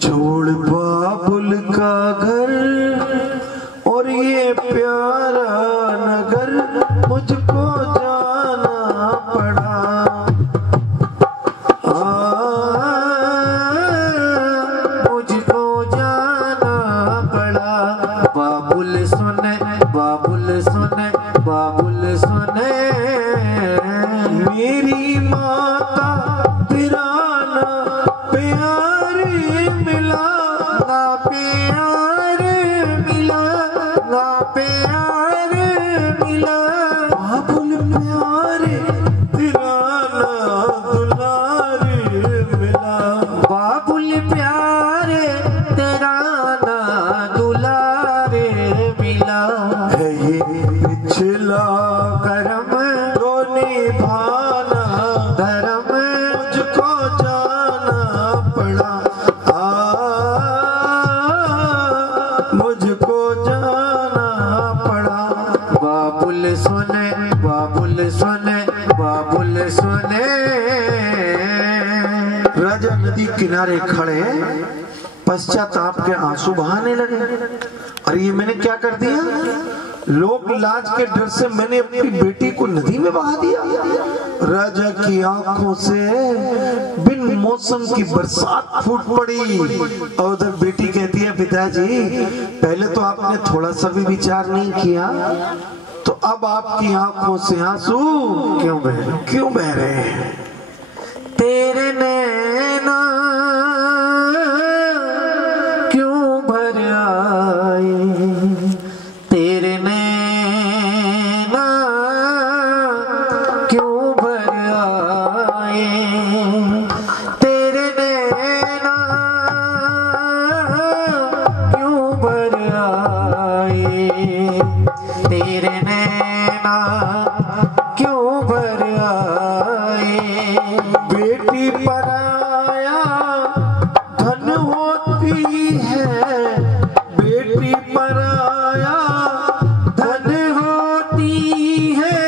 छोड़ बाबुल का घर और ये प्यारा नगर मुझको जाना पड़ा, मुझको जाना पड़ा। बाबुल सुने, बाबुल सुने, बाबुल सुने, मेरी माता तेरा ना प्यार मिला, ना प्यार मिला, ना प्यार मिला, बाबुल प्यारे तेरा ना दुलार मिला, बाबुल प्यारे तेरा ना दुलारे मिला। है ये पिछला करम तो निभाना, धर्म मुझको जाना पड़ा, मुझको जाना पड़ा। बाबुल सुने, बाबुल सुने, बाबुल सुने। राजा नदी किनारे खड़े पश्चाताप के आंसू बहाने लगे। अरे ये मैंने क्या कर दिया, लोक लाज के डर से मैंने अपनी बेटी को नदी में बहा दिया। राजा की आंखों से बिन मौसम की बरसात फूट पड़ी और उधर बेटी कहती है पिताजी पहले तो आपने थोड़ा सा भी विचार नहीं किया, तो अब आपकी आंखों से आंसू क्यों बह रहे हैं। तेरे नैना क्यों भर आए, तेरे नैना क्यों भर आए, तेरे नैना क्यों तेरे नैना क्यों भर आए। बेटी पराया धन होती है, बेटी पराया धन होती है,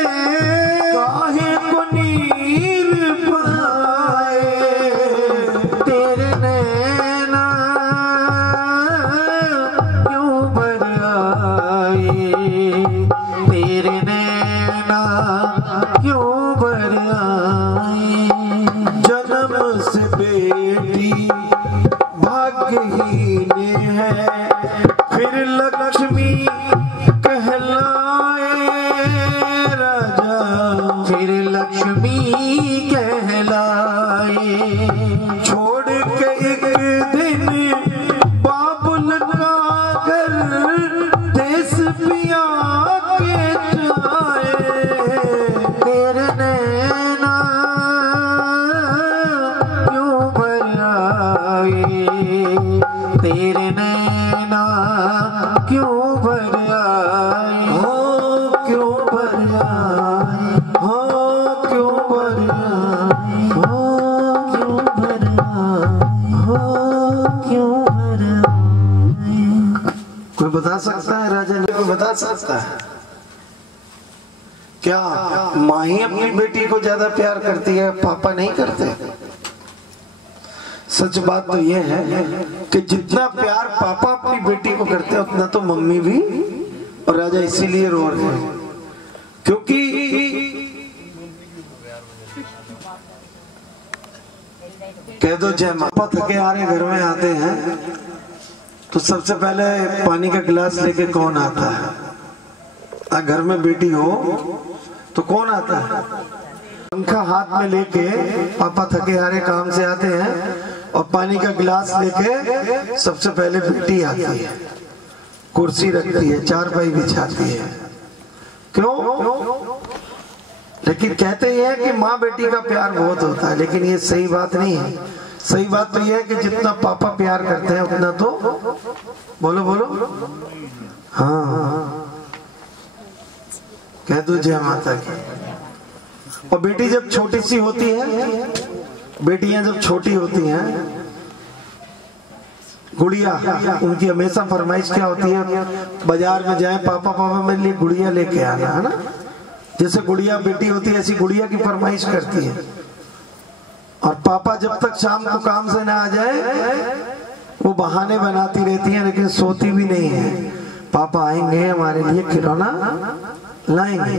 काहे को नीर बहाए। तेरे नैना क्यों भर आए। तेरे नैना क्यों भर आए। जन्म से बेटी भाग्यहीन है, फिर लक्ष्मी कहलाए राजा। फिर लक्ष्मी कहलाए। छोड़ के एक दिन बाबुल का घर, देश पिया के जाए। तेरे नैना क्यों भर आए। तेरे नैना क्यों भर आए। हो क्यों भर आए, हो क्यों भर आए, हो क्यों भर आए। हो क्यों भर आए। कोई बता सकता है राजा ने? कोई बता सकता है क्या माँ ही अपनी बेटी को ज्यादा प्यार करती है, पापा नहीं करते? सच बात तो यह है कि जितना प्यार पापा अपनी बेटी को करते हैं उतना तो मम्मी भी। और राजा इसीलिए रो रहे हैं क्योंकि कह दो जय मां। पापा थके हारे घर में आते हैं तो सबसे पहले पानी का गिलास लेके कौन आता है? घर में बेटी हो तो कौन आता है? पंखा हाथ में लेके पापा थके हारे काम से आते हैं और पानी का गिलास लेके सबसे पहले बेटी आती है, कुर्सी रखती है, चारपाई बिछाती है। क्यों? लेकिन कहते ही है कि माँ बेटी का प्यार बहुत होता है, लेकिन ये सही बात नहीं है। सही बात तो ये है कि जितना पापा प्यार करते हैं उतना तो बोलो बोलो हाँ कह दो जय माता की। और बेटी जब छोटी सी होती है, बेटियां जब छोटी होती हैं, गुड़िया, उनकी हमेशा फरमाइश क्या होती है? बाजार में जाए पापा पापा मेरे लिए गुड़िया लेके आना, है ना? जैसे गुड़िया बेटी होती है ऐसी गुड़िया की फरमाइश करती है। और पापा जब तक शाम को काम से ना आ जाए वो बहाने बनाती रहती हैं, लेकिन सोती भी नहीं है। पापा आएंगे हमारे लिए खिलौना लाएंगे।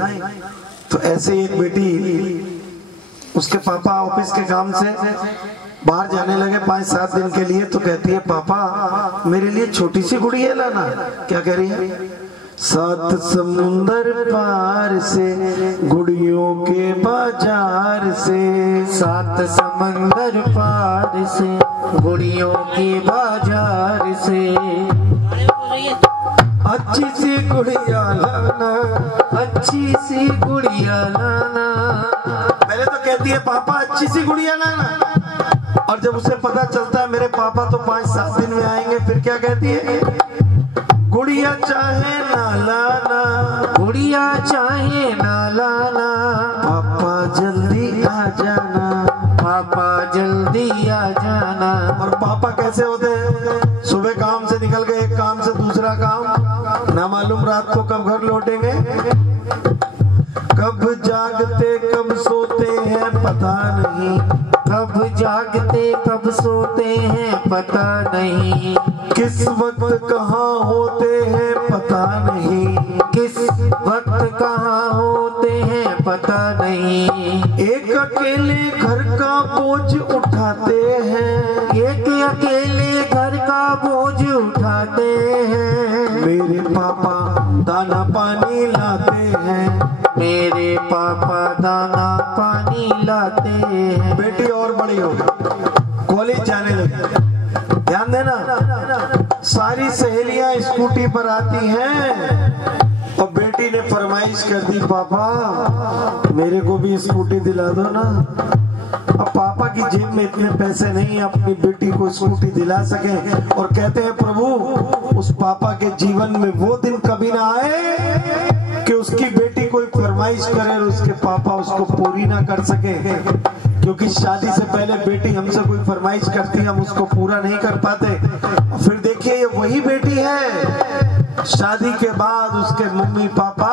तो ऐसे एक बेटी, उसके पापा ऑफिस के काम से बाहर जाने लगे 5-7 दिन के लिए, तो कहती है पापा मेरे लिए छोटी सी गुड़िया लाना। क्या कह रही है? 7 समुंदर पार से गुड़ियों के बाजार से, 7 समंदर पार से गुड़ियों के बाजार से, अच्छी सी गुड़िया लाना, अच्छी सी गुड़िया लाना। पहले तो कहती है पापा अच्छी सी गुड़िया लाना, और जब उसे पता चलता है मेरे पापा तो 5-7 दिन में आएंगे, फिर क्या कहती है? गुड़िया चाहे ना लाना, गुड़िया चाहे ना लाना, पापा जल्दी आ जाना, पापा जल्दी आ जाना। और पापा कैसे होते हैं? सुबह काम से निकल गए, एक काम से दूसरा काम, ना मालूम रात को कब घर लौटेंगे, कब जागते कब सोते हैं पता नहीं, कब जागते कब सोते हैं पता नहीं, किस वक्त कहाँ होते हैं पता नहीं, किस वक्त कहाँ होते हैं पता नहीं। एक अकेले घर का बोझ उठाते हैं, एक अकेले घर का बोझ उठाते हैं, मेरे पापा दाना पानी लाते हैं, मेरे पापा दाना पानी लाते हैं। बेटी और बड़ी हो गई, कॉलेज जाने लगी। ध्यान देना, सारी सहेलियां स्कूटी पर आती हैं और बेटी ने फरमाइश कर दी पापा मेरे को भी स्कूटी दिला दो ना। अब पापा की जेब में इतने पैसे नहीं अपनी बेटी को स्कूटी दिला सके, और कहते हैं प्रभु उस पापा के जीवन में वो दिन कभी ना आए कि उसकी बेटी कोई फरमाइश करे और उसके पापा उसको पूरी ना कर सके। क्योंकि शादी से पहले बेटी हमसे कोई फरमाइश करती है, हम उसको पूरा नहीं कर पाते। फिर देखिए ये वही बेटी है, शादी के बाद उसके मम्मी पापा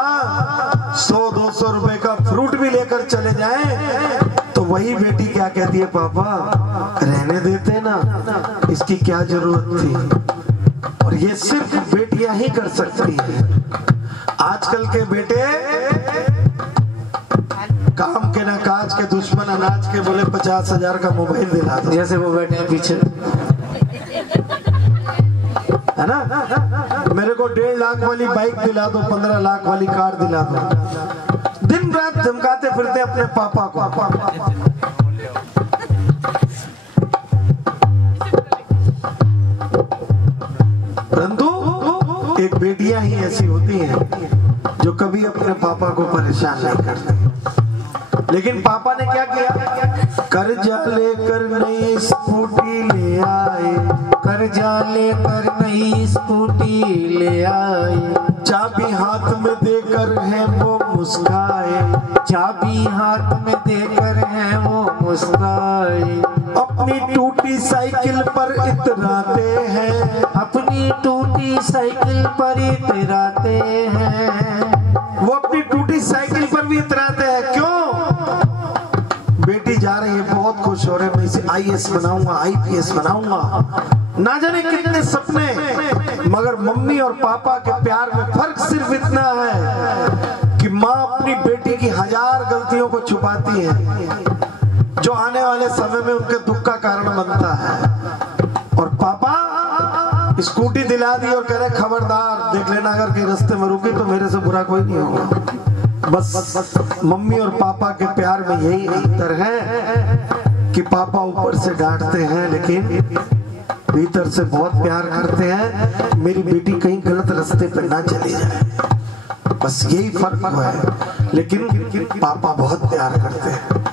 100-200 रुपए का फ्रूट भी लेकर चले जाएं तो वही बेटी क्या कहती है, पापा रहने देते ना, इसकी क्या जरूरत थी। और ये सिर्फ बेटियां ही कर सकती हैं। आजकल के बेटे काम के ना काज के दुश्मन, अनाज के बोले 50,000 का मोबाइल दिला दो, जैसे वो बैठे हैं पीछे, है ना। मेरे को 1.5 लाख वाली बाइक दिला दो, 15 लाख वाली कार दिला दो। दिन रात धमकाते फिरते अपने पापा को। परंतु एक बेटियां ही ऐसी होती हैं जो कभी अपने पापा को परेशान नहीं करती। लेकिन पापा ने क्या किया, कर्जा लेकर नई स्कूटी ले आए, कर्जा लेकर नई स्कूटी ले आए, चाबी हाथ में देकर है वो मुस्काए, चाबी हाथ में देकर है वो मुस्काए, अपनी टूटी साइकिल पर इतराते हैं, अपनी टूटी साइकिल पर इतराते हैं। वो अपनी टूटी साइकिल पर भी इतराते हैं। क्यों? बेटी जा रही है, बहुत खुश हो रहे, मैं इसे IAS बनाऊंगा, IPS बनाऊंगा, ना जाने कितने सपने। मगर मम्मी और पापा के प्यार में फर्क सिर्फ इतना है कि माँ अपनी बेटी की 1000 गलतियों को छुपाती है जो आने वाले समय में उनके दुख का कारण बनता है। और पापा स्कूटी दिला दी और कह रहे खबरदार देख लेना, अगर कहीं रास्ते में रुकी तो मेरे से बुरा कोई नहीं होगा। बस मम्मी और पापा के प्यार में यही अंतर है कि पापा ऊपर से डांटते हैं लेकिन भीतर से बहुत प्यार करते हैं, मेरी बेटी कहीं गलत रास्ते पर ना चली जाए, बस यही फर्क है। लेकिन पापा बहुत प्यार करते हैं।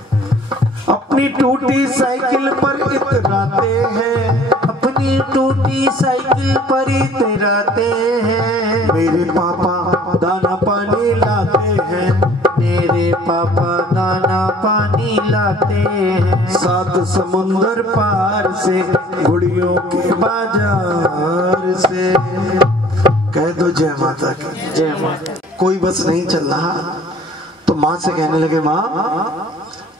अपनी टूटी साइकिल पर इतराते हैं, अपनी टूटी साइकिल पर इतराते हैं, मेरे पापा दाना पानी लाते हैं, मेरे पापा दाना पानी लाते हैं, 7 समुंदर पार से गुड़ियों के बाजार से। कह दो जय माता की। जय माता। कोई बस नहीं चल रहा तो माँ से कहने लगे, माँ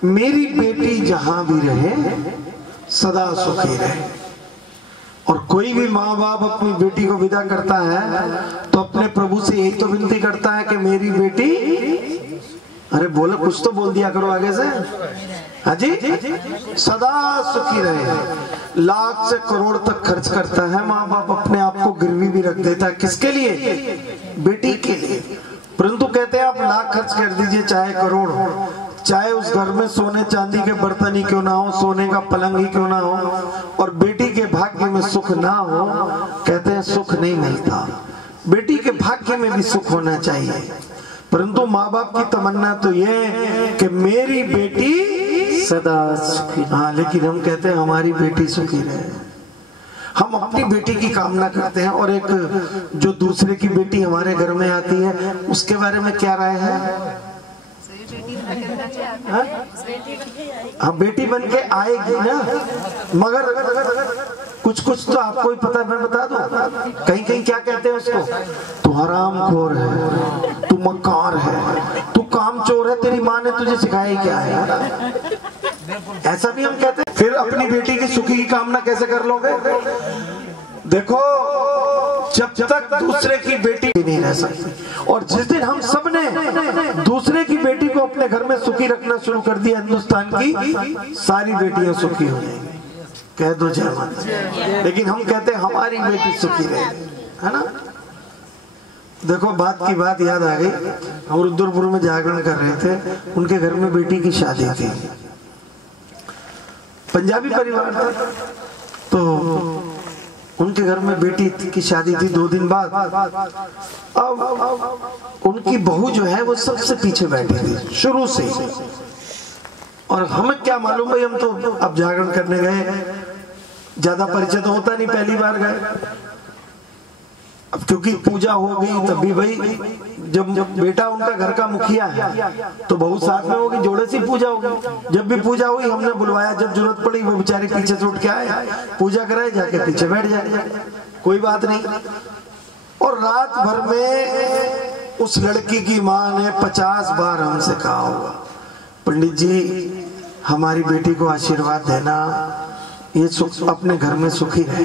मेरी बेटी जहां भी रहे सदा सुखी रहे। और कोई भी माँ बाप अपनी बेटी को विदा करता है तो अपने प्रभु से यही तो विनती करता है कि मेरी बेटी, अरे बोलो कुछ तो बोल दिया करो आगे से, हाँ जी, सदा सुखी रहे। लाख से करोड़ तक खर्च करता है माँ बाप, अपने आप को गिरवी भी रख देता है, किसके लिए? बेटी के लिए। परंतु कहते हैं आप लाख खर्च कर दीजिए चाहे करोड़, चाहे उस घर में सोने चांदी के बर्तन ही क्यों ना हो, सोने का पलंग ही क्यों ना हो, और बेटी के भाग्य में सुख ना हो, कहते हैं सुख नहीं मिलता। बेटी के भाग्य में भी सुख होना चाहिए। परंतु माँ बाप की तमन्ना तो ये कि मेरी बेटी सदा सुखी। हाँ, लेकिन हम कहते हैं हमारी बेटी सुखी रहे। हम अपनी बेटी की कामना करते हैं। और एक जो दूसरे की बेटी हमारे घर में आती है उसके बारे में क्या राय है? हाँ, बेटी बन के आएगी ना, मगर कुछ कुछ तो आपको ही पता है, मैं बता दूं। कहीं कहीं क्या कहते हैं उसको, तू हरामखोर है, तू मक्कार है, तू कामचोर है, तेरी माँ ने तुझे सिखाया क्या है? ऐसा भी हम कहते हैं। फिर अपनी बेटी की सुखी की कामना कैसे कर लोगे? देखो, जब तक दूसरे की बेटी नहीं रह सकती, और जिस दिन हम सब ने दूसरे की बेटी को अपने घर में सुखी रखना शुरू कर दिया, हिंदुस्तान की सारी बेटियां सुखी हो जाएंगी। कह दो जय माता। लेकिन हम कहते हैं हमारी बेटी सुखी रहे, है ना। देखो, बात की बात याद आ गई। हम रुद्रपुर में जागरण कर रहे थे, उनके घर में बेटी की शादी थी, पंजाबी परिवार था, तो उनके घर में बेटी की शादी थी। 2 दिन बाद अब उनकी बहू जो है वो सबसे पीछे बैठी थी शुरू से। और हमें क्या मालूम भाई, हम तो अब जागरण करने गए, ज्यादा परिचय तो होता नहीं, पहली बार गए। अब क्योंकि पूजा हो गई तभी भाई, जब बेटा उनका घर का मुखिया है तो बहुत साथ में होगी, जोड़े से पूजा होगी। जब भी पूजा हुई हमने बुलवाया, जब जरूरत पड़ी वो बेचारे पीछे से उठ के आए, पूजा कराए, जाके पीछे बैठ जाए, कोई बात नहीं। और रात भर में उस लड़की की माँ ने 50 बार हमसे कहा होगा, पंडित जी हमारी बेटी को आशीर्वाद देना, ये सुख अपने घर में सुखी रहे।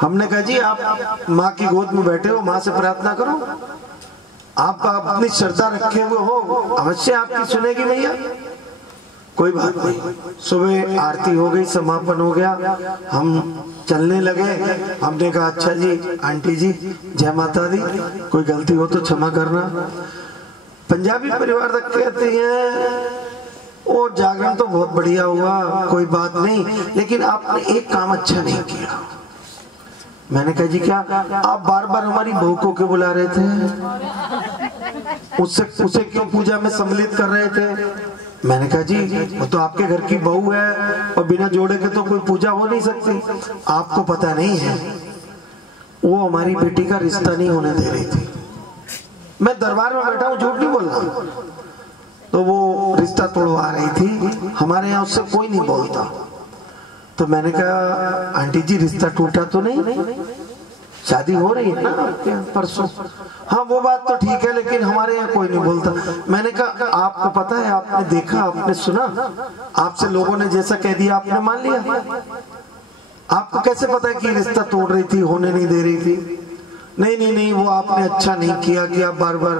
हमने कहा जी आप माँ की गोद में बैठे हो, माँ से प्रार्थना करो, आप अपनी श्रद्धा रखे हुए हो, अवश्य आपकी सुनेगी मैया, कोई बात नहीं। सुबह आरती हो गई, समापन हो गया, हम चलने लगे। हमने कहा अच्छा जी आंटी जी जय माता दी, कोई गलती हो तो क्षमा करना। पंजाबी परिवार तक कहते हैं और जागरण तो बहुत बढ़िया हुआ, कोई बात नहीं, लेकिन आपने एक काम अच्छा नहीं किया। मैंने कहा जी क्या? आप बार बार हमारी बहू को क्यों बुला रहे थे, उसे क्यों पूजा में सम्मिलित कर रहे थे? मैंने कहा जी वो तो आपके घर की बहू है और बिना जोड़े के तो कोई पूजा हो नहीं सकती। आपको पता नहीं है वो हमारी बेटी का रिश्ता नहीं होने दे रही थी। मैं दरबार में बैठा हूँ, झूठ नहीं बोल रहा, तो वो रिश्ता तोड़वा रही थी। हमारे यहाँ उससे कोई नहीं बोलता। तो मैंने कहा आंटी जी रिश्ता टूटा तो नहीं, शादी हो रही है ना परसों? हाँ वो बात तो ठीक है, लेकिन हमारे यहाँ कोई नहीं बोलता। मैंने कहा आपको पता है, आपने देखा, आपने सुना, आपसे लोगों ने जैसा कह दिया आपने मान लिया। आपको कैसे पता है कि रिश्ता तोड़ रही थी, होने नहीं दे रही थी? नहीं नहीं नहीं, वो आपने अच्छा नहीं किया कि आप बार बार,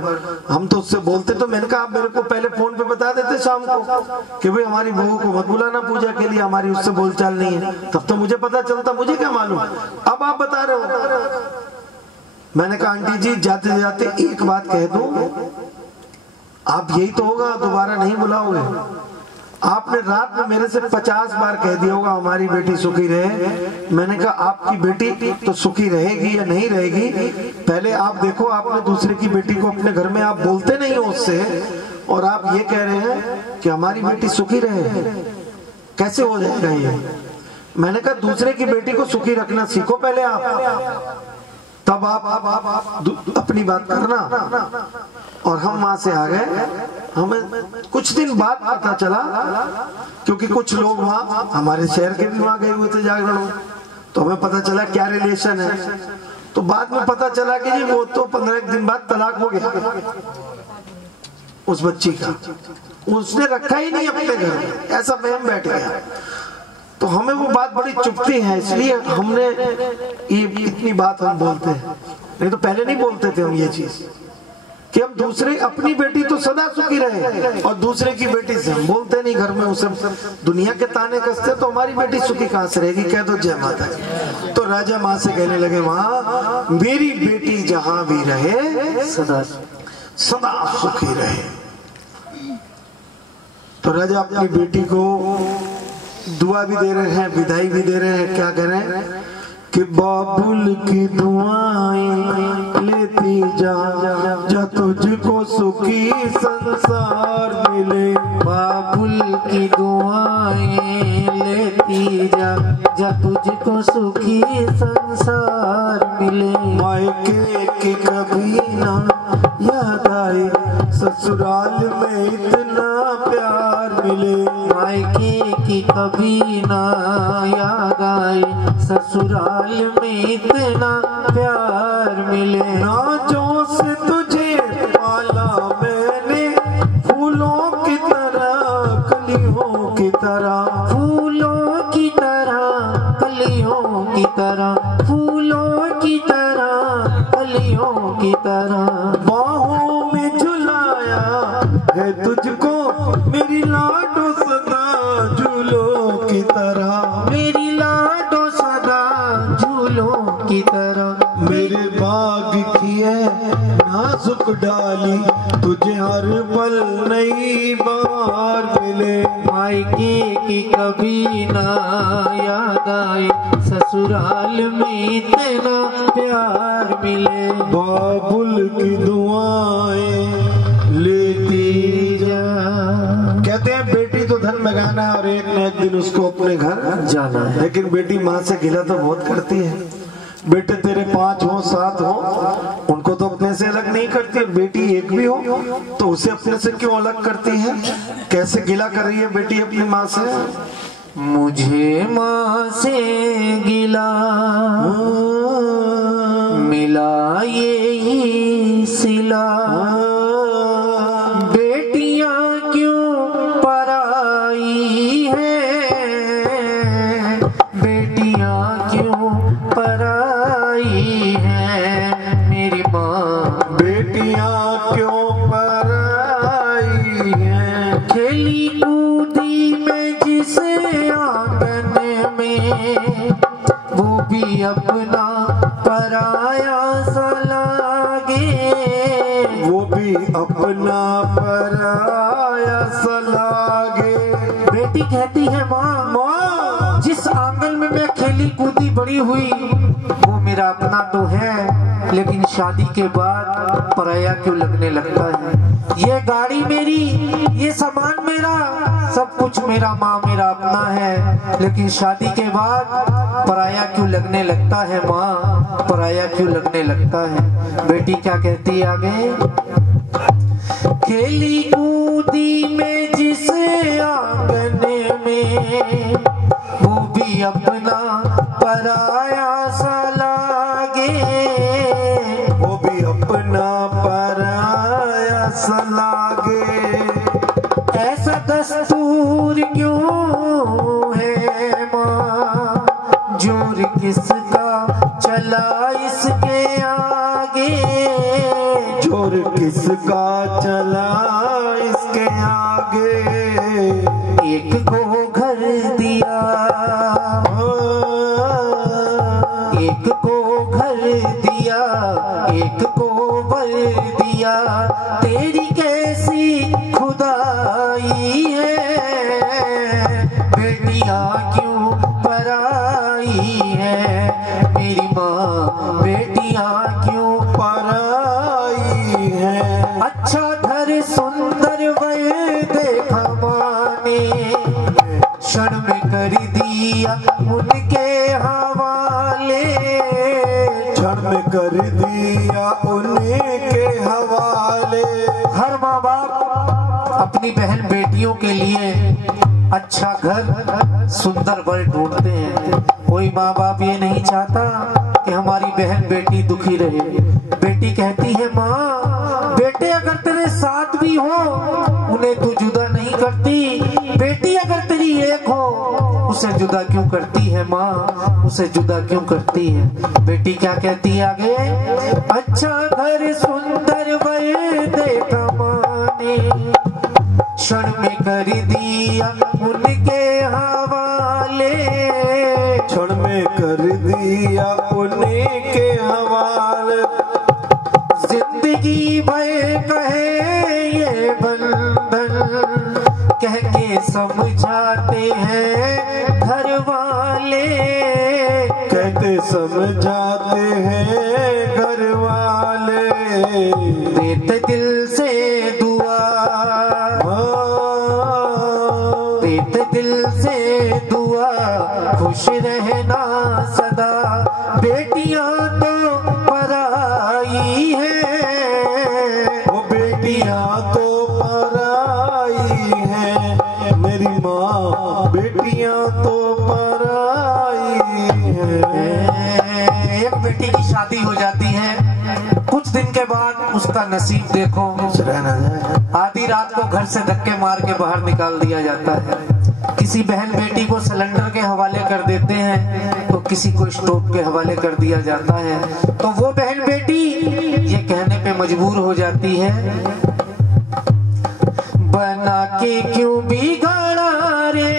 हम तो उससे बोलते। तो मैंने कहा आप मेरे को पहले फोन पे बता देते शाम को कि भाई हमारी बहू को मत बुलाना पूजा के लिए, हमारी उससे बोलचाल नहीं है, तब तो मुझे पता चलता, मुझे क्या मालूम, अब आप बता रहे हो। मैंने कहा आंटी जी जाते जाते एक बात कह दूं, आप यही तो होगा दोबारा नहीं बुलाओगे। आपने रात में मेरे से 50 बार कह दिया होगा हमारी बेटी सुखी रहे। मैंने कहा आपकी बेटी तो सुखी रहेगी या नहीं रहेगी, पहले आप देखो। आपने दूसरे की बेटी को अपने घर में, आप बोलते नहीं हो उससे, और आप ये कह रहे हैं कि हमारी बेटी सुखी रहे, कैसे हो जाएगा ये? मैंने कहा दूसरे की बेटी को सुखी रखना सीखो पहले आप, तब आप अपनी बात करना। और हम वहां से आ गए। हमें कुछ दिन बाद पता चला, क्योंकि कुछ लोग वहां हमारे शहर के भी वहां गए हुए थे जागरण, तो हमें पता चला क्या रिलेशन है। तो बाद में पता चला कि जी वो तो 15 दिन बाद तलाक हो गया उस बच्ची का, उसने रखा ही नहीं अपने घर में, ऐसा वहम बैठ गया। तो हमें वो बात बड़ी चुभती है, इसलिए हमने ये इतनी बात हम बोलते हैं, नहीं तो पहले नहीं बोलते थे हम ये चीज कि हम दूसरे, अपनी बेटी तो सदा सुखी रहे और दूसरे की बेटी से हम बोलते नहीं घर में, उसे दुनिया के ताने कसते, तो हमारी बेटी सुखी कहां से रहेगी? कह दो जय माता दी। तो राजा माँ से कहने लगे वहां मेरी बेटी जहां भी रहे सदा सदा सुखी रहे। तो राजा अपनी बेटी को दुआ भी दे रहे हैं, विदाई भी दे रहे हैं। क्या कह रहे हैं कि बाबुल की दुआएं लेती जा, जा तुझको सुखी संसार मिले। बाबुल की दुआएं लेती जा, जा तुझको सुखी संसार मिले। मायके की कभी ना याद आए, ससुराल में इतना प्यार मिले। मायके की कभी ना याद आए, ससुराल में इतना प्यार मिले। नाजों से तुझे पाला मैंने, फूलों की तरह कलियों की तरह, फूलों की तरह कलियों की तरह, फूलों की तरह कलियों की तरह। बाहों में झुलाया है तुझको मेरी लाडो सदा झूलों की तरह, मेरी लाडो सदा झूलों की तरह। मेरे बाग की है नाजुक डाली, तुझे हर पल नई बहार मिले। मायके की कभी ना याद आए, ससुराल में इतना प्यार मिले। बाबुल की दुआएं लेती जा। कहते हैं बेटी तो धन में गाना है और एक न एक दिन उसको अपने घर जाना है, लेकिन बेटी माँ से गिला तो बहुत करती है। बेटे तेरे 5 हो 7 हो, उनको तो अपने से अलग नहीं करती, और बेटी एक भी हो तो उसे अपने से क्यों अलग करती है? कैसे गिला कर रही है बेटी अपनी माँ से? मुझे माँ से गिला मिला यही सिला, बेटियां क्यों पराई हैं, बेटियां क्यों पराई हैं मेरी माँ, बेटियां क्यों पराई हैं? खेली कूदी में जिस आंगन में, वो भी अपना पराया सा लागे, वो भी अपना पराया सा लागे। बेटी कहती है माँ, जिस आंगन में मैं खेली कूदी बड़ी हुई वो मेरा अपना तो है, लेकिन शादी के बाद पराया क्यों लगने लगता है? ये गाड़ी मेरी, ये सामान मेरा, सब कुछ मेरा, माँ मेरा अपना है, लेकिन शादी के बाद पराया क्यों लगने लगता है माँ, पराया क्यों लगने लगता है? बेटी क्या कहती है आगे? खेली कूदी में जिस आंगन में, वो भी अपना पराया सा लागे, वो भी अपना पराया सा लागे। ऐसा दस्तूर क्यों है माँ, जोर किसका चला इसके आगे, जोर किसका चला इसके आगे? एक को घर दिया, एक को घर दिया, एक को बल दिया, तेरी कैसी खुदाई है, बेटियां क्यों पराई है मेरी माँ, बेटियां क्यों पराई हैं? अच्छा घर सुंदर वर देखा माने, क्षण में कर दिया उनके हवाले, क्षण में कर दिया उनके हवाले। हर माँ बाप अपनी बहन बेटियों के लिए अच्छा घर सुंदर वर ढूंढते हैं। कोई माँ बाप ये नहीं चाहता कि हमारी बहन बेटी दुखी रहे। बेटी कहती है माँ, बेटे अगर तेरे साथ भी हो उन्हें तू जुदा नहीं करती, बेटी अगर तेरी एक हो उसे जुदा क्यों करती है माँ, उसे जुदा क्यों करती है? बेटी क्या कहती है आगे? अच्छा घर सुंदर वर देखा माने, क्षण में कर दिया उनके हवाले, क्षण में कर दिया उनके हवाले। जिंदगी भर कहे ये बंधन, कह के समझाते हैं घर वाले, कहते समझाते हैं घर वाले। देते दिल से दुआ, देते दिल से दुआ, खुश रहना सदा, बेटियां तो पराई है, वो बेटियां तो पराई हैं मेरी माँ, बेटियां तो पराई हैं। एक बेटी की शादी हो जाती है, कुछ दिन के बाद उसका नसीब देखो, आधी रात को घर से धक्के मार के बाहर निकाल दिया जाता है। किसी बहन बेटी को सिलेंडर के हवाले कर देते हैं तो किसी को स्टोव के हवाले कर दिया जाता है। तो वो बहन बेटी ये कहने पे मजबूर हो जाती है, बना के क्यों बिगाड़ा रे,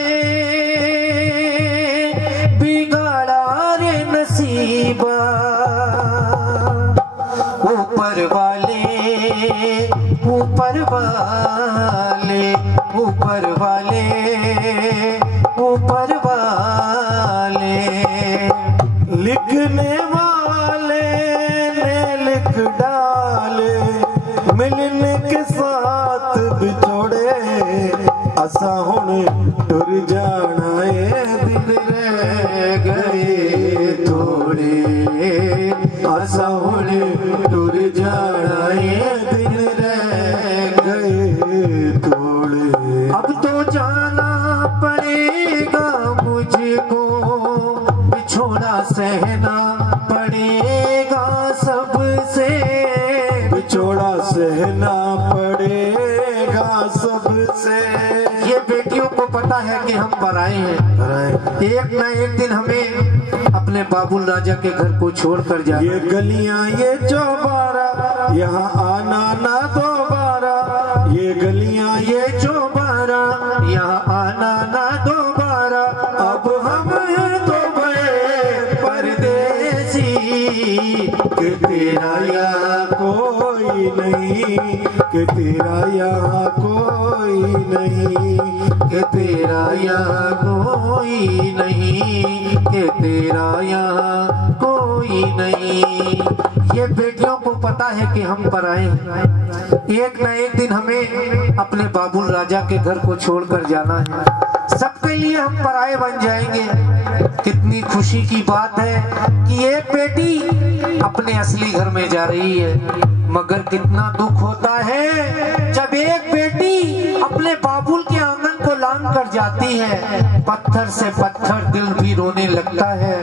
बिगाड़ा रे नसीबा, ऊपर वाले, ऊपर वाले, ऊपर वाले, ऊपर वाले, लिखने वाले ने लिख डाले, मिलने के साथ बिछोड़े, असा हुण टुर जाना, ये दिन रह गए थोड़े। बिछोड़ा सहना पड़ेगा सबसे। ये बेटियों को पता है कि हम पराए हैं, एक न एक दिन हमें अपने बाबुल राजा के घर को छोड़कर जाना। ये गलियां ये चौबारा यहाँ आना ना दोबारा, ये गलियां ये चौबारा यहाँ आना ना दोबारा। अब हम तो गए परदेसी कि तेरा यहाँ कोई नहीं, कि तेरा यहाँ कोई नहीं, कि तेरा यहाँ कोई नहीं, कि तेरा यहाँ कोई नहीं। ये बेटियों को पता है कि हम पराए हैं, एक न एक दिन हमें अपने बाबुल राजा के घर को छोड़कर जाना है। सबके लिए हम पराए बन जाएंगे। कितनी खुशी की बात है कि एक बेटी अपने असली घर में जा रही है, मगर कितना दुख होता है जब एक बेटी अपने बाबुल के आंगन को लांग कर जाती है। पत्थर से पत्थर दिल भी रोने लगता है,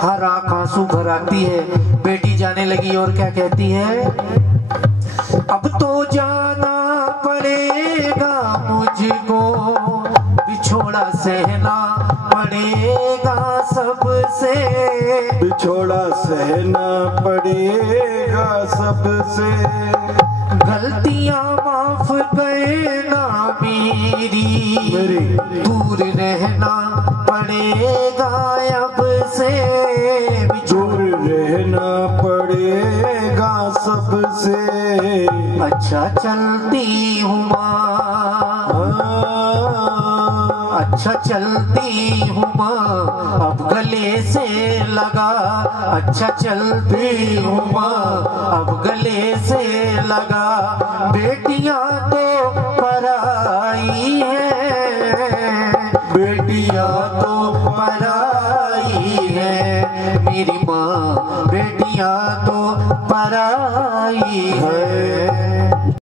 हर आंख आंसू भर आती है। बेटी जाने लगी और क्या कहती है, अब तो जाना पड़ेगा मुझको, बिछोड़ा सहना पड़ेगा सबसे, बिछोड़ा सहना पड़ेगा सबसे। गलतियां माफ करना मेरी, दूर रहना पड़ेगा अब से, दूर रहना पड़ेगा सबसे। अच्छा चलती हूँ माँ, अच्छा चलती हूँ माँ, अब गले से लगा। अच्छा चलती हूँ माँ, अब गले से लगा। बेटियां तो पराई है, बेटियां तो पराई है मेरी माँ, बेटियां तो पराई है।